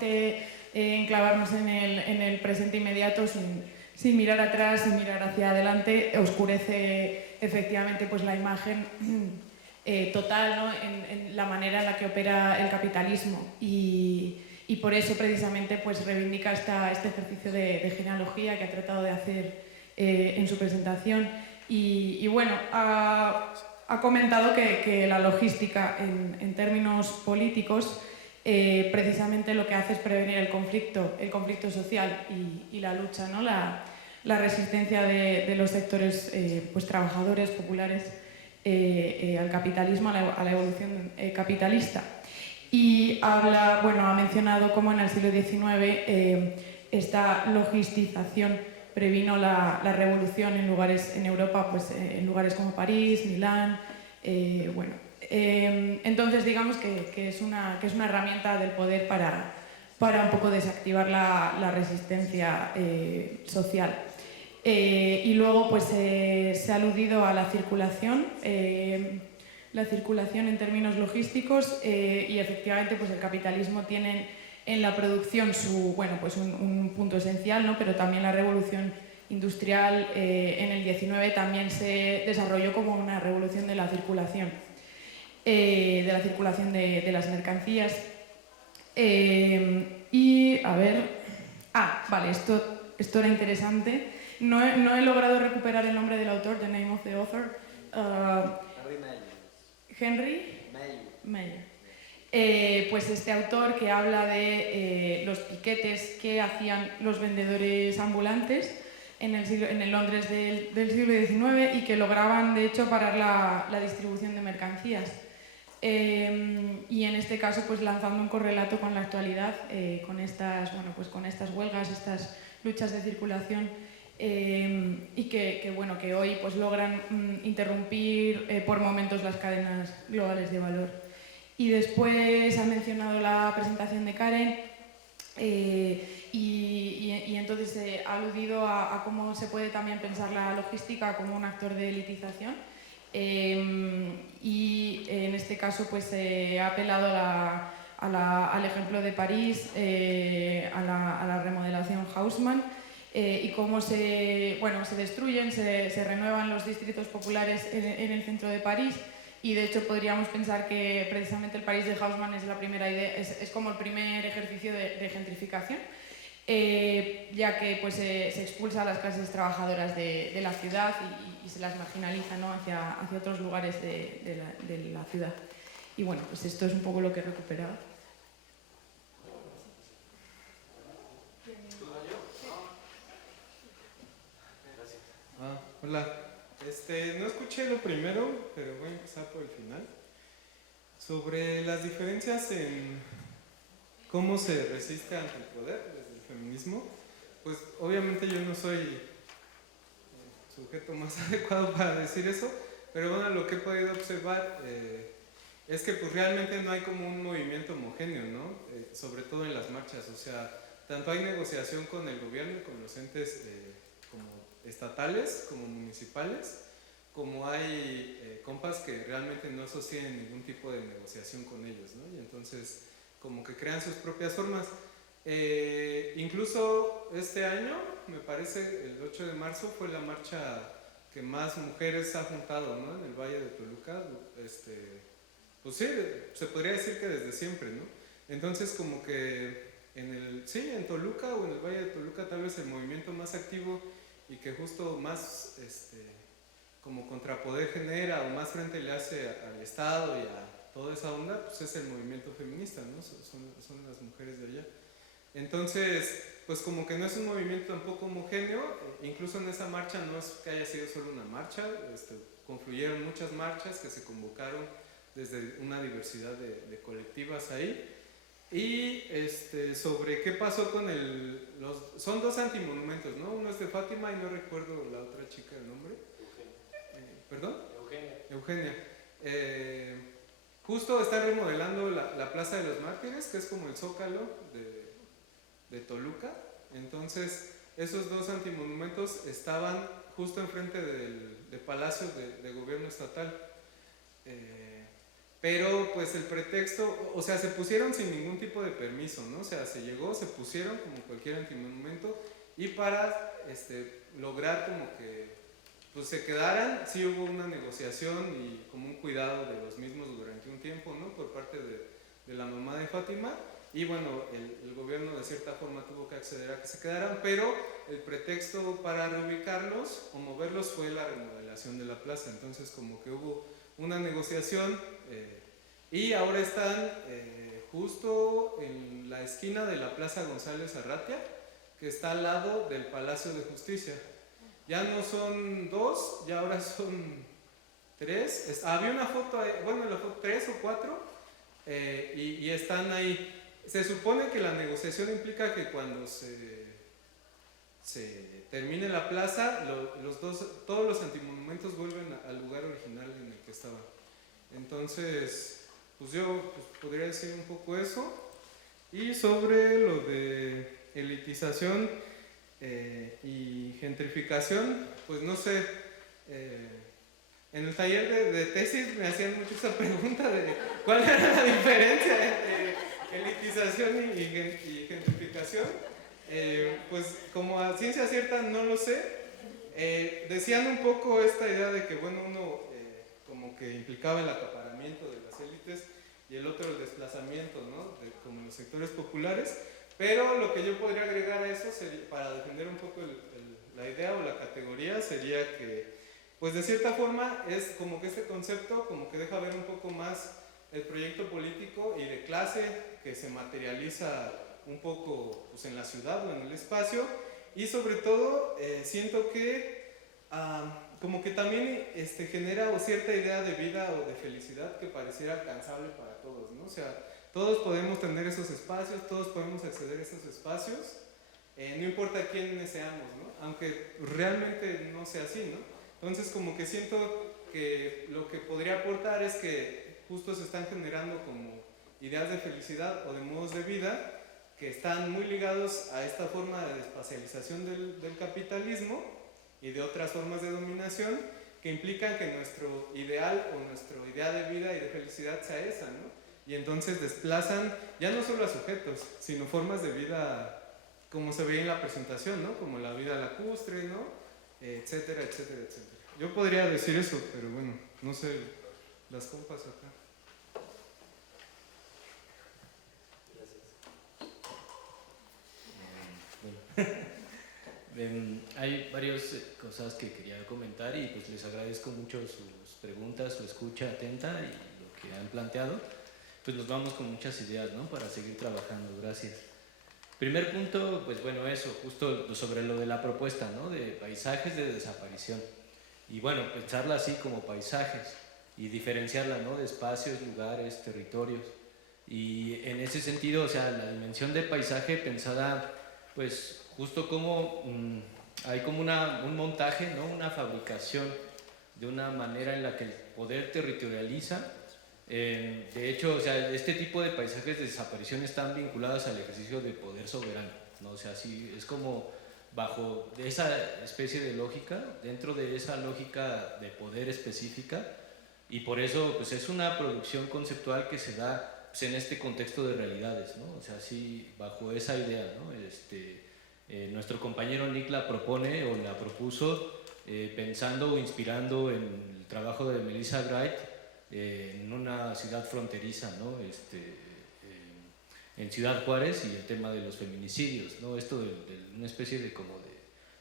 enclavarnos en el presente inmediato sin mirar atrás, sin mirar hacia adelante, oscurece efectivamente pues la imagen total, ¿no? en la manera en la que opera el capitalismo y por eso precisamente pues reivindica este ejercicio de genealogía que ha tratado de hacer en su presentación y bueno, ha comentado que la logística en términos políticos precisamente lo que hace es prevenir el conflicto social y la lucha, ¿no? la resistencia de los sectores pues, trabajadores, populares al capitalismo, a la evolución capitalista. Y ha mencionado cómo en el siglo XIX esta logistización previno la revolución en Europa, pues, en lugares como París, Milán, entonces digamos que es una herramienta del poder para un poco desactivar la resistencia social. Y luego pues se ha aludido a la circulación en términos logísticos y efectivamente pues el capitalismo tiene en la producción un punto esencial, ¿no? Pero también la revolución industrial en el 19 también se desarrolló como una revolución de la circulación. De las mercancías. Y a ver... vale, esto era interesante. No he logrado recuperar el nombre del autor, the name of the author. Henry Meyer. Pues este autor que habla de los piquetes que hacían los vendedores ambulantes en el Londres del siglo XIX y que lograban, de hecho, parar la distribución de mercancías. Y en este caso pues lanzando un correlato con la actualidad, con estas huelgas, estas luchas de circulación y que hoy pues logran interrumpir por momentos las cadenas globales de valor. Y después ha mencionado la presentación de Karen y entonces ha aludido a cómo se puede también pensar la logística como un actor de elitización. Y en este caso pues ha apelado al ejemplo de París, a la remodelación Haussmann y cómo se destruyen, se renuevan los distritos populares en el centro de París y de hecho podríamos pensar que precisamente el París de Haussmann es la primera idea, es como el primer ejercicio de gentrificación. Ya que pues, se expulsa a las clases trabajadoras de la ciudad y se las marginaliza, ¿no? hacia otros lugares de la ciudad. Y bueno, pues esto es un poco lo que he recuperado. Hola. No escuché lo primero, pero voy a empezar por el final. Sobre las diferencias en cómo se resiste ante el poder desde el feminismo, pues obviamente yo no soy el sujeto más adecuado para decir eso, pero bueno, lo que he podido observar es que pues realmente no hay como un movimiento homogéneo, ¿no? Sobre todo en las marchas, o sea, tanto hay negociación con el gobierno y con los entes como estatales, como municipales, como hay compas que realmente no sostienen ningún tipo de negociación con ellos, ¿no? Y entonces como que crean sus propias formas. Incluso este año, me parece, el 8 de marzo fue la marcha que más mujeres ha juntado, ¿no? En el Valle de Toluca, pues sí, se podría decir que desde siempre, ¿no? Entonces como que en Toluca o en el Valle de Toluca tal vez el movimiento más activo y que justo más como contrapoder genera o más frente le hace al Estado y a toda esa onda, pues es el movimiento feminista, ¿no? Son las mujeres de allá. Entonces, pues como que no es un movimiento tampoco homogéneo, incluso en esa marcha no es que haya sido solo una marcha, confluyeron muchas marchas que se convocaron desde una diversidad de colectivas ahí. Y sobre qué pasó con son dos antimonumentos, ¿no? Uno es de Fátima y no recuerdo la otra chica el nombre. ¿Perdón? Eugenia. Justo están remodelando la Plaza de los Mártires, que es como el zócalo de Toluca. Entonces, esos dos antimonumentos estaban justo enfrente del Palacio de Gobierno Estatal. Pero pues el pretexto, o sea, se pusieron sin ningún tipo de permiso, ¿no? O sea, se pusieron como cualquier antimonumento y para lograr como que pues se quedaran, sí hubo una negociación y como un cuidado de los mismos durante un tiempo, ¿no? Por parte de la mamá de Fátima. Y bueno, el gobierno de cierta forma tuvo que acceder a que se quedaran, pero el pretexto para reubicarlos o moverlos fue la remodelación de la plaza. Entonces como que hubo una negociación y ahora están justo en la esquina de la Plaza González Arratia, que está al lado del Palacio de Justicia. Ya no son dos, ya ahora son tres. Había una foto, bueno, la foto 3 o 4 y están ahí. Se supone que la negociación implica que cuando se termine la plaza, todos los antimonumentos vuelven al lugar original en el que estaban. Entonces, pues yo podría decir un poco eso. Y sobre lo de elitización y gentrificación, pues no sé, en el taller de tesis me hacían mucho esa pregunta de cuál era la diferencia entre elitización y gentrificación. Pues como a ciencia cierta no lo sé. Decían un poco esta idea de que bueno, uno como que implicaba el acaparamiento de las élites y el otro el desplazamiento, ¿no? Como en los sectores populares, pero lo que yo podría agregar a eso sería, para defender un poco la idea o la categoría, sería que pues de cierta forma es como que este concepto como que deja ver un poco más el proyecto político y de clase que se materializa un poco pues, en la ciudad o en el espacio, y sobre todo siento que como que también genera cierta idea de vida o de felicidad que pareciera alcanzable para todos, ¿no? O sea, todos podemos tener esos espacios, todos podemos acceder a esos espacios, no importa quiénes seamos, ¿no? Aunque realmente no sea así, ¿no? Entonces como que siento que lo que podría aportar es que justo se están generando como ideas de felicidad o de modos de vida que están muy ligados a esta forma de espacialización del capitalismo y de otras formas de dominación que implican que nuestro ideal o nuestra idea de vida y de felicidad sea esa, ¿no? Y entonces desplazan ya no solo a sujetos, sino formas de vida como se veía en la presentación, ¿no? Como la vida lacustre, ¿no? Etcétera, etcétera, etcétera. Yo podría decir eso, pero bueno, no sé, las compas acá. Hay varias cosas que quería comentar y pues les agradezco mucho sus preguntas, su escucha atenta y lo que han planteado. Pues nos vamos con muchas ideas, ¿no? Para seguir trabajando. Gracias. Primer punto, pues bueno, eso, justo sobre lo de la propuesta, ¿no? De paisajes de desaparición. Y bueno, pensarla así como paisajes y diferenciarla, ¿no? De espacios, lugares, territorios. Y en ese sentido, o sea, la dimensión de paisaje pensada, pues justo como hay como un montaje, ¿no? Una fabricación de una manera en la que el poder territorializa. De hecho, o sea, este tipo de paisajes de desaparición están vinculados al ejercicio de poder soberano, ¿no? O sea, sí, es como bajo esa especie de lógica, dentro de esa lógica de poder específica, y por eso pues es una producción conceptual que se da pues, en este contexto de realidades, ¿no? O sea, sí, bajo esa idea, ¿no? Nuestro compañero Nick la propone o la propuso pensando o inspirando en el trabajo de Melissa Wright en una ciudad fronteriza, ¿no? en Ciudad Juárez y el tema de los feminicidios, ¿no? Esto de una especie de como de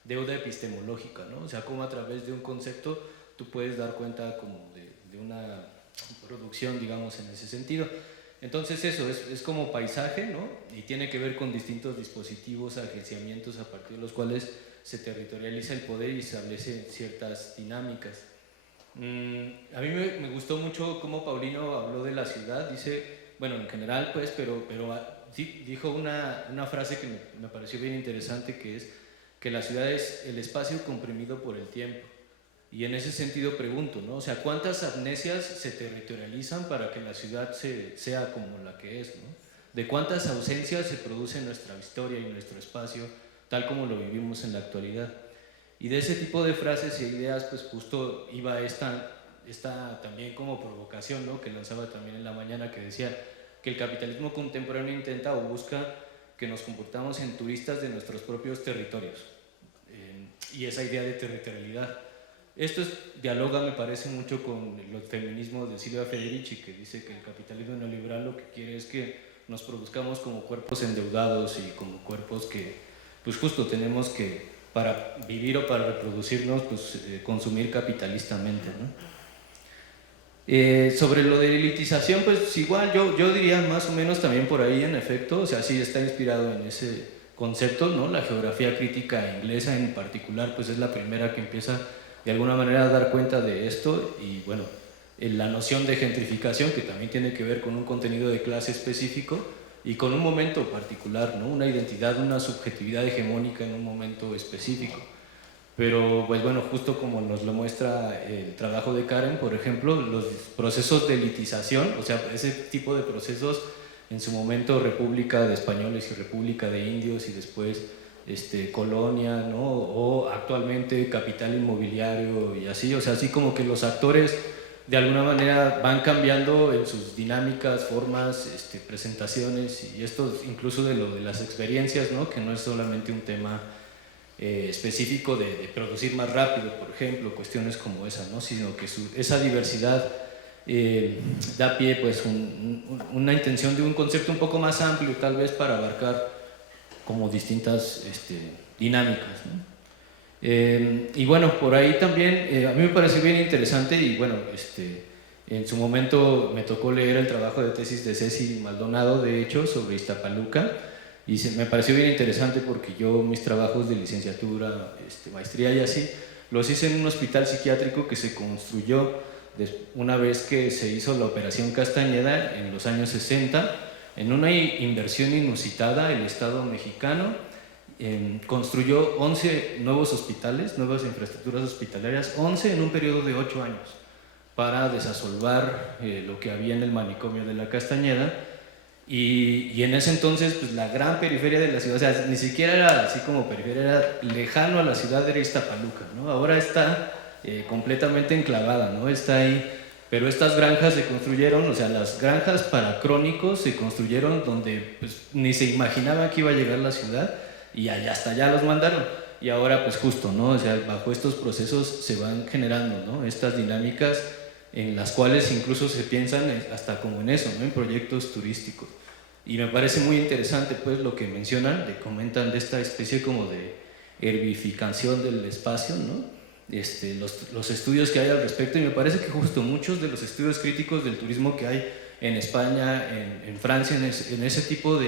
deuda epistemológica, ¿no? O sea, cómo a través de un concepto tú puedes dar cuenta como de una producción, digamos, en ese sentido. Entonces eso es como paisaje, ¿no? Y tiene que ver con distintos dispositivos, agenciamientos a partir de los cuales se territorializa el poder y establece ciertas dinámicas. A mí me gustó mucho cómo Paulino habló de la ciudad, dice, bueno, en general pues, pero sí, dijo una frase que me pareció bien interesante, que es que la ciudad es el espacio comprimido por el tiempo. Y en ese sentido pregunto, ¿no? O sea, ¿cuántas amnesias se territorializan para que la ciudad sea como la que es, ¿no? ¿De cuántas ausencias se produce en nuestra historia y en nuestro espacio, tal como lo vivimos en la actualidad? Y de ese tipo de frases e ideas, pues justo iba esta también como provocación, ¿no? Que lanzaba también en la mañana, que decía que el capitalismo contemporáneo intenta o busca que nos comportamos en turistas de nuestros propios territorios. Y esa idea de territorialidad. Esto dialoga, me parece, mucho con el feminismo de Silvia Federici, que dice que el capitalismo neoliberal lo que quiere es que nos produzcamos como cuerpos endeudados y como cuerpos que, pues justo tenemos que, para vivir o para reproducirnos, pues consumir capitalistamente, ¿no? Sobre lo de elitización, pues igual yo diría más o menos también por ahí, en efecto, o sea, sí está inspirado en ese concepto, ¿no? La geografía crítica inglesa en particular, pues es la primera que empieza de alguna manera a dar cuenta de esto, y bueno, la noción de gentrificación, que también tiene que ver con un contenido de clase específico y con un momento particular, ¿no? Una identidad, una subjetividad hegemónica en un momento específico. Pero pues bueno, justo como nos lo muestra el trabajo de Karen, por ejemplo, los procesos de elitización, o sea, ese tipo de procesos, en su momento República de Españoles y República de Indios y después Colonia, ¿no? O actualmente capital inmobiliario y así, o sea, así como que los actores de alguna manera van cambiando en sus dinámicas, formas, presentaciones, y esto incluso de lo de las experiencias, ¿no? Que no es solamente un tema específico de producir más rápido, por ejemplo, cuestiones como esa, ¿no? Sino que esa diversidad da pie pues una intención de un concepto un poco más amplio, tal vez, para abarcar como distintas dinámicas, ¿no? Y bueno, por ahí también a mí me pareció bien interesante, y bueno, en su momento me tocó leer el trabajo de tesis de Ceci Maldonado, de hecho, sobre Iztapaluca, y me pareció bien interesante porque yo mis trabajos de licenciatura, maestría y así, los hice en un hospital psiquiátrico que se construyó una vez que se hizo la Operación Castañeda en los años 60, en una inversión inusitada. El Estado mexicano construyó 11 nuevos hospitales, nuevas infraestructuras hospitalarias, 11 en un periodo de 8 años, para desasolvar lo que había en el manicomio de la Castañeda. Y en ese entonces, pues la gran periferia de la ciudad, o sea, ni siquiera era así como periferia, era lejano a la ciudad, era Iztapaluca, ¿no? Ahora está completamente enclavada, ¿no? Está ahí, pero estas granjas se construyeron, o sea, las granjas para crónicos se construyeron donde pues, ni se imaginaba que iba a llegar la ciudad, y allá, hasta allá los mandaron. Y ahora pues justo, ¿no? O sea, bajo estos procesos se van generando, ¿no? Estas dinámicas en las cuales incluso se piensan hasta como en eso, ¿no? En proyectos turísticos. Y me parece muy interesante pues lo que mencionan, comentan de esta especie como de herbificación del espacio, ¿no? Los estudios que hay al respecto, y me parece que justo muchos de los estudios críticos del turismo que hay en España, en Francia, en ese tipo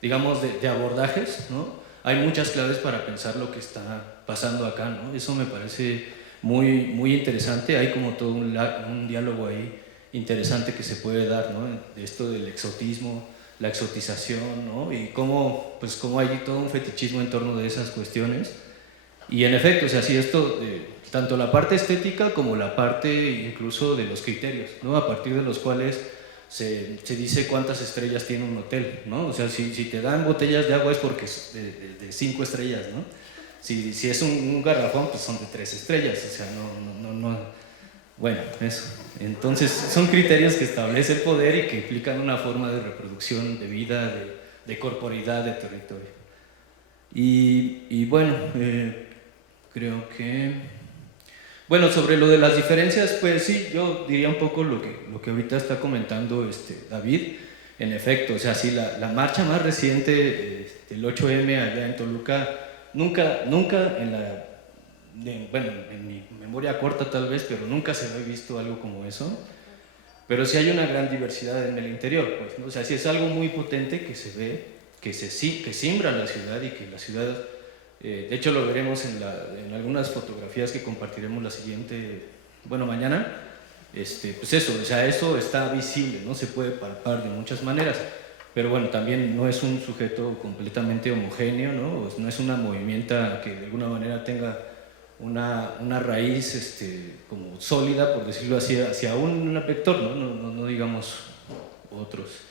digamos, de abordajes, ¿no? Hay muchas claves para pensar lo que está pasando acá, ¿no? Eso me parece muy, muy interesante. Hay como todo un diálogo ahí interesante que se puede dar, ¿no? De esto del exotismo, la exotización, ¿no? Y cómo hay todo un fetichismo en torno de esas cuestiones. Y en efecto, o sea, sí, esto, tanto la parte estética como la parte incluso de los criterios, ¿no? A partir de los cuales se dice cuántas estrellas tiene un hotel, ¿no? O sea, si te dan botellas de agua es porque es de 5 estrellas, ¿no? Si es un garrafón, pues son de 3 estrellas, o sea, no. Bueno, eso. Entonces, son criterios que establece el poder y que implican una forma de reproducción, de vida, de corporidad, de territorio. Y bueno, creo que... Bueno, sobre lo de las diferencias, pues sí, yo diría un poco lo que ahorita está comentando David. En efecto, o sea, sí, la marcha más reciente del 8M allá en Toluca, nunca bueno, en mi memoria corta tal vez, pero nunca se había visto algo como eso. Pero sí hay una gran diversidad en el interior, pues, ¿no? O sea, sí es algo muy potente que se ve, que simbra la ciudad y que la ciudad, de hecho lo veremos en algunas fotografías que compartiremos mañana. Pues eso, o sea, eso está visible, ¿no? Se puede palpar de muchas maneras, pero bueno, también no es un sujeto completamente homogéneo, ¿no? No es una movimienta que de alguna manera tenga una raíz como sólida, por decirlo así, hacia un vector, ¿no? No digamos otros.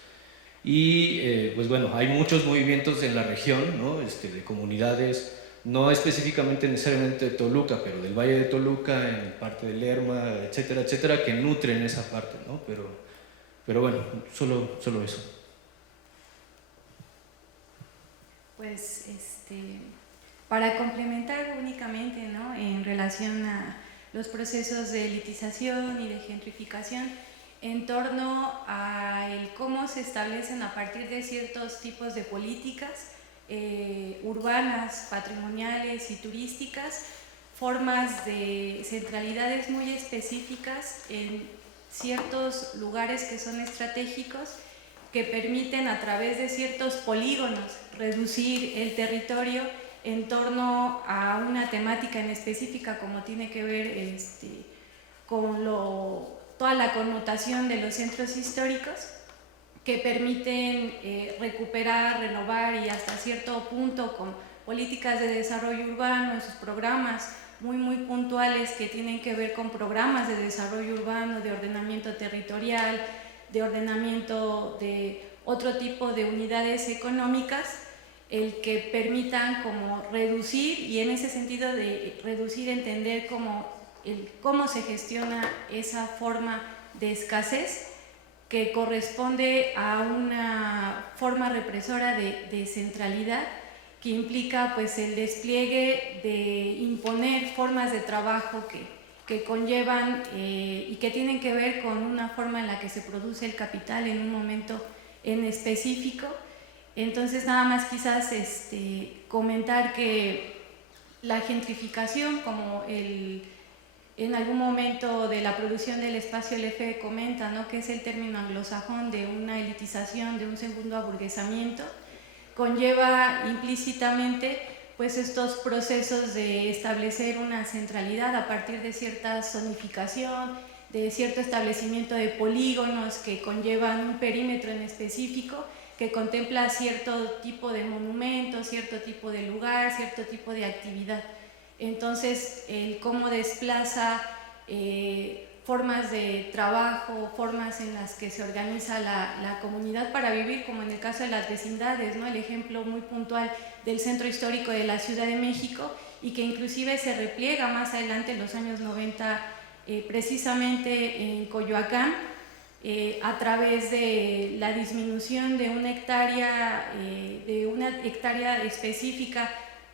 Y pues bueno, hay muchos movimientos en la región, ¿no? De comunidades, no específicamente necesariamente de Toluca, pero del Valle de Toluca, en parte de Lerma, etcétera, etcétera, que nutren esa parte, ¿no? Pero bueno, solo eso. Pues para complementar únicamente, ¿no?, en relación a los procesos de elitización y de gentrificación, en torno a el cómo se establecen a partir de ciertos tipos de políticas urbanas, patrimoniales y turísticas, formas de centralidades muy específicas en ciertos lugares que son estratégicos, que permiten a través de ciertos polígonos reducir el territorio en torno a una temática en específica, como tiene que ver con toda la connotación de los centros históricos, que permiten recuperar, renovar y hasta cierto punto con políticas de desarrollo urbano en sus programas muy puntuales que tienen que ver con programas de desarrollo urbano, de ordenamiento territorial, de ordenamiento de otro tipo de unidades económicas, el que permitan como reducir, y en ese sentido de reducir, entender cómo se gestiona esa forma de escasez que corresponde a una forma represora de centralidad, que implica pues el despliegue de imponer formas de trabajo que conllevan y que tienen que ver con una forma en la que se produce el capital en un momento en específico. Entonces nada más quizás comentar que la gentrificación, como en algún momento de la producción del espacio Lefe comenta, ¿no?, que es el término anglosajón de una elitización, de un segundo aburguesamiento, conlleva implícitamente pues estos procesos de establecer una centralidad a partir de cierta zonificación, de cierto establecimiento de polígonos que conllevan un perímetro en específico que contempla cierto tipo de monumento, cierto tipo de lugar, cierto tipo de actividad. Entonces, el cómo desplaza formas de trabajo, formas en las que se organiza la comunidad para vivir, como en el caso de las vecindades, ¿no?, el ejemplo muy puntual del centro histórico de la Ciudad de México, y que inclusive se repliega más adelante en los años 90, precisamente en Coyoacán, a través de la disminución de una hectárea específica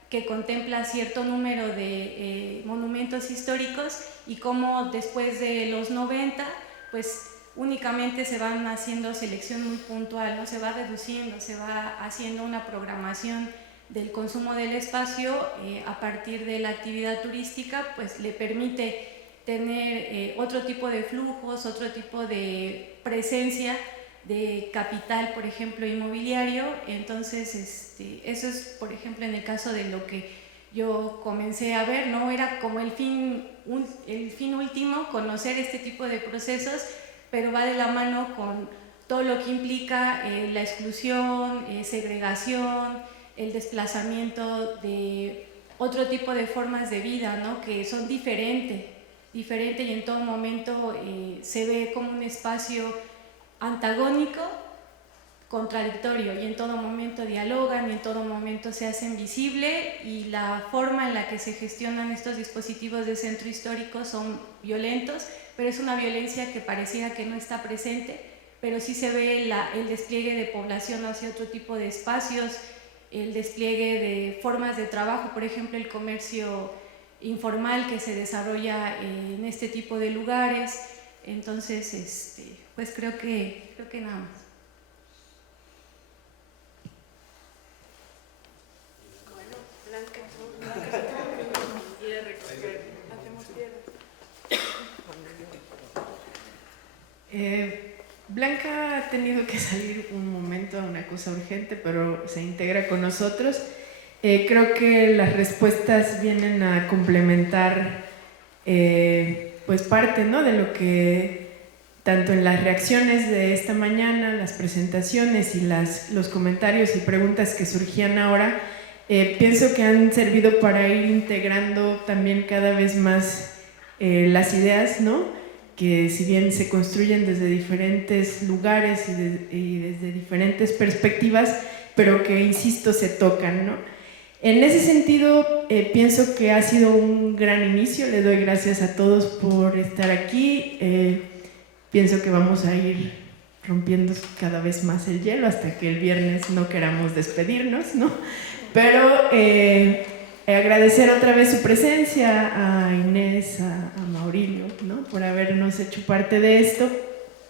que contempla cierto número de monumentos históricos, y cómo después de los 90 pues únicamente se van haciendo selección muy puntual, ¿no? Se va reduciendo, se va haciendo una programación del consumo del espacio a partir de la actividad turística, pues le permite tener otro tipo de flujos, otro tipo de presencia de capital, por ejemplo, inmobiliario. Entonces, eso es, por ejemplo, en el caso de lo que yo comencé a ver, ¿no? Era como el fin último, conocer este tipo de procesos, pero va de la mano con todo lo que implica la exclusión, segregación, el desplazamiento de otro tipo de formas de vida, ¿no?, que son diferentes y en todo momento se ve como un espacio antagónico, contradictorio, y en todo momento dialogan y en todo momento se hacen visible, y la forma en la que se gestionan estos dispositivos de centro histórico son violentos, pero es una violencia que pareciera que no está presente, pero sí se ve el despliegue de población hacia otro tipo de espacios, el despliegue de formas de trabajo, por ejemplo el comercio informal que se desarrolla en este tipo de lugares. Entonces, pues creo que nada más. Blanca ha tenido que salir un momento a una cosa urgente, pero se integra con nosotros. Creo que las respuestas vienen a complementar pues parte, ¿no?, de lo que tanto en las reacciones de esta mañana, las presentaciones y los comentarios y preguntas que surgían ahora, pienso que han servido para ir integrando también cada vez más las ideas, ¿no?, que si bien se construyen desde diferentes lugares y desde diferentes perspectivas, pero que, insisto, se tocan, ¿no? En ese sentido, pienso que ha sido un gran inicio. Le doy gracias a todos por estar aquí. Pienso que vamos a ir rompiendo cada vez más el hielo hasta que el viernes no queramos despedirnos, ¿no? Pero agradecer otra vez su presencia a Inés, a Maurilio, ¿no?, por habernos hecho parte de esto,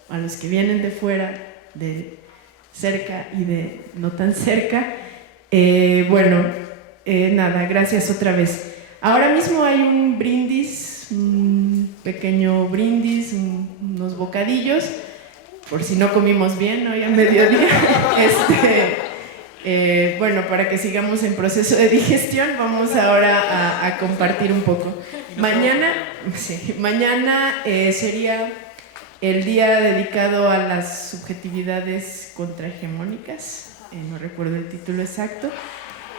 a los que vienen de fuera, de cerca y de no tan cerca. Nada, gracias otra vez. Ahora mismo hay un brindis, un pequeño brindis, unos bocadillos, por si no comimos bien hoy a mediodía. Para que sigamos en proceso de digestión, vamos ahora a compartir un poco. Mañana sería el día dedicado a las subjetividades contrahegemónicas, no recuerdo el título exacto.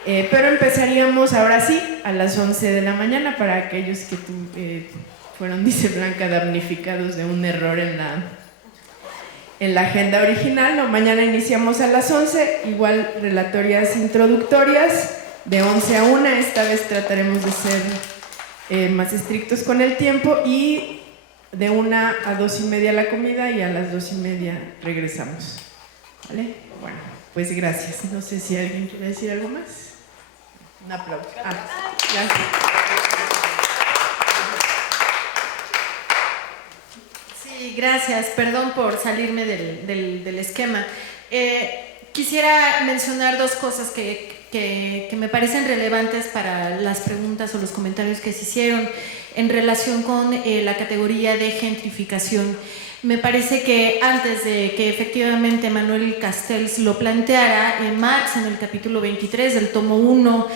Pero empezaríamos ahora sí a las 11 de la mañana para aquellos que fueron, dice Blanca, damnificados de un error en la agenda original. No, mañana iniciamos a las 11, igual relatorias introductorias de 11 a 1. Esta vez trataremos de ser más estrictos con el tiempo, y de 1 a 2:30 la comida, y a las 2:30 regresamos. ¿Vale? Bueno, pues gracias. No sé si alguien quiere decir algo más. Un aplauso. Gracias. Sí, gracias. Perdón por salirme del esquema. Quisiera mencionar dos cosas que me parecen relevantes para las preguntas o los comentarios que se hicieron en relación con la categoría de gentrificación. Me parece que antes de que efectivamente Manuel Castells lo planteara, Marx en el capítulo 23 del tomo 1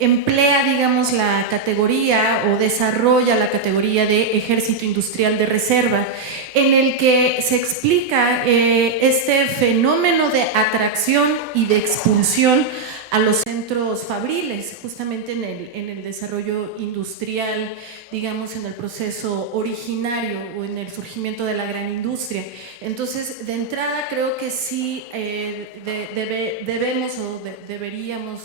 emplea, digamos, la categoría o desarrolla la categoría de ejército industrial de reserva, en el que se explica este fenómeno de atracción y de expulsión a los centros fabriles, justamente en el desarrollo industrial, digamos, en el proceso originario o en el surgimiento de la gran industria. Entonces, de entrada, creo que sí debemos o deberíamos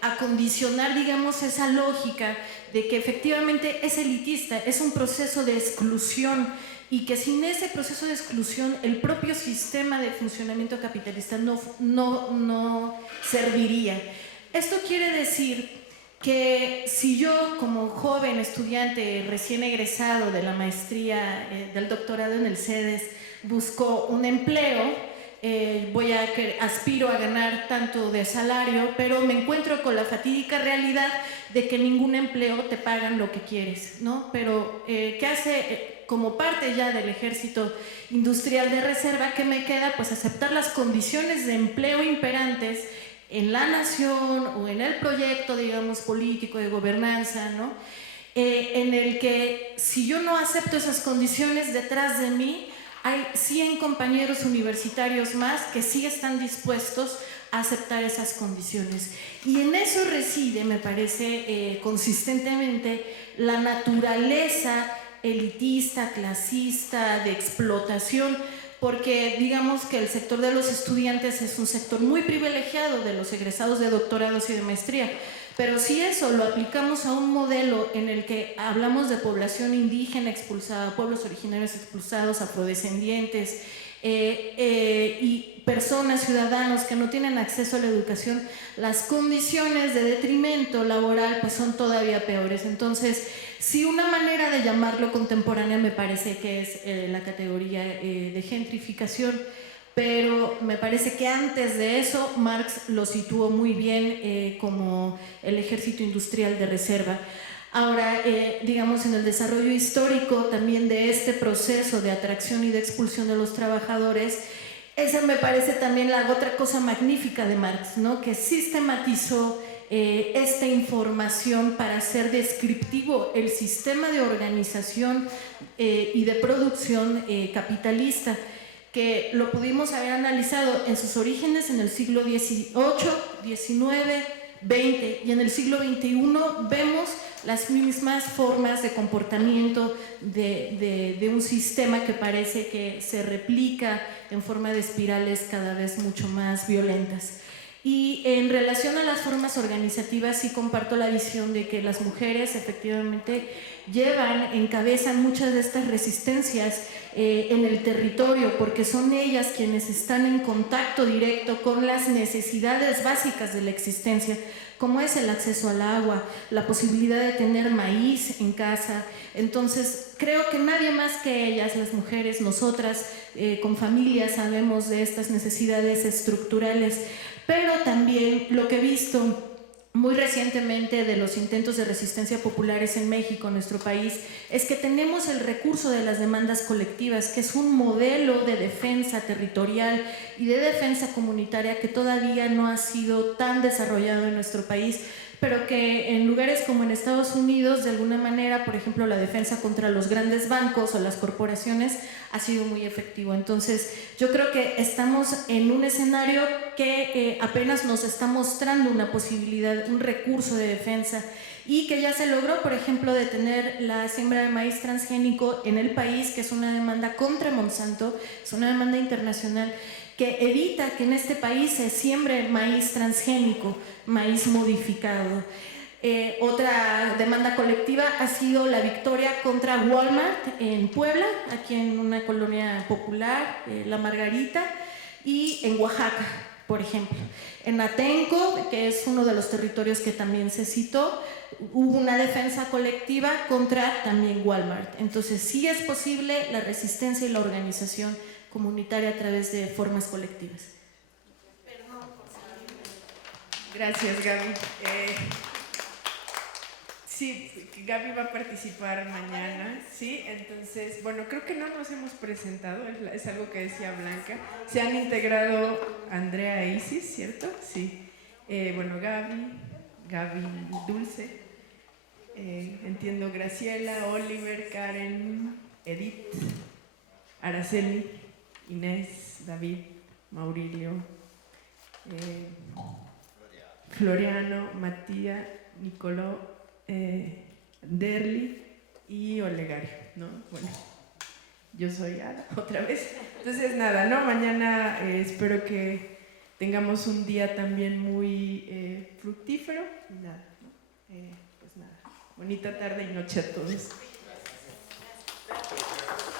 acondicionar, digamos, esa lógica de que efectivamente es elitista, es un proceso de exclusión, y que sin ese proceso de exclusión el propio sistema de funcionamiento capitalista no serviría. Esto quiere decir que si yo, como joven estudiante recién egresado de la maestría, del doctorado en el CEDES, busco un empleo, aspiro a ganar tanto de salario, pero me encuentro con la fatídica realidad de que ningún empleo te pagan lo que quieres, ¿no? Pero ¿qué hace? Como parte ya del ejército industrial de reserva, ¿qué me queda? Pues aceptar las condiciones de empleo imperantes en la nación o en el proyecto, digamos, político de gobernanza, ¿no? En el que si yo no acepto esas condiciones, detrás de mí hay 100 compañeros universitarios más que sí están dispuestos a aceptar esas condiciones. Y en eso reside, me parece, consistentemente la naturaleza elitista, clasista, de explotación, porque digamos que el sector de los estudiantes es un sector muy privilegiado de los egresados de doctorados y de maestría, pero si eso lo aplicamos a un modelo en el que hablamos de población indígena expulsada, pueblos originarios expulsados, afrodescendientes y personas, ciudadanos que no tienen acceso a la educación, las condiciones de detrimento laboral pues son todavía peores. Entonces, sí, una manera de llamarlo contemporánea me parece que es la categoría de gentrificación, pero me parece que antes de eso Marx lo situó muy bien como el ejército industrial de reserva. Ahora, digamos, en el desarrollo histórico también de este proceso de atracción y de expulsión de los trabajadores, esa me parece también la otra cosa magnífica de Marx, ¿no? Que sistematizó esta información para hacer descriptivo el sistema de organización y de producción capitalista, que lo pudimos haber analizado en sus orígenes en el siglo XVIII, XIX, XX, y en el siglo XXI vemos las mismas formas de comportamiento de un sistema que parece que se replica en forma de espirales cada vez mucho más violentas. Y en relación a las formas organizativas, sí comparto la visión de que las mujeres efectivamente encabezan muchas de estas resistencias en el territorio, porque son ellas quienes están en contacto directo con las necesidades básicas de la existencia, como es el acceso al agua, la posibilidad de tener maíz en casa. Entonces, creo que nadie más que ellas, las mujeres, nosotras, con familias, sabemos de estas necesidades estructurales. Pero también lo que he visto muy recientemente de los intentos de resistencia populares en México, en nuestro país, es que tenemos el recurso de las demandas colectivas, que es un modelo de defensa territorial y de defensa comunitaria que todavía no ha sido tan desarrollado en nuestro país, pero que en lugares como en Estados Unidos, de alguna manera, por ejemplo, la defensa contra los grandes bancos o las corporaciones ha sido muy efectivo. Entonces, yo creo que estamos en un escenario que apenas nos está mostrando una posibilidad, un recurso de defensa, y que ya se logró, por ejemplo, detener la siembra de maíz transgénico en el país, que es una demanda contra Monsanto, es una demanda internacional que evita que en este país se siembre maíz transgénico, maíz modificado. Otra demanda colectiva ha sido la victoria contra Walmart en Puebla, aquí en una colonia popular, La Margarita, y en Oaxaca, por ejemplo. En Atenco, que es uno de los territorios que también se citó, hubo una defensa colectiva contra también Walmart. Entonces sí es posible la resistencia y la organización comunitaria a través de formas colectivas. Gracias, Gaby. Sí, Gaby va a participar mañana, ¿sí? Entonces, bueno, creo que no nos hemos presentado, es algo que decía Blanca. Se han integrado Andrea e Isis, ¿cierto? Sí. Bueno, Gaby Dulce, entiendo Graciela, Oliver, Karen, Edith, Araceli, Inés, David, Maurilio, Floriano, Matías, Nicoló, Derli y Olegario, ¿no? Bueno, yo soy Ada, otra vez. Entonces, nada, ¿no? Mañana espero que tengamos un día también muy fructífero. Y nada, ¿no? Pues nada, bonita tarde y noche a todos. Gracias.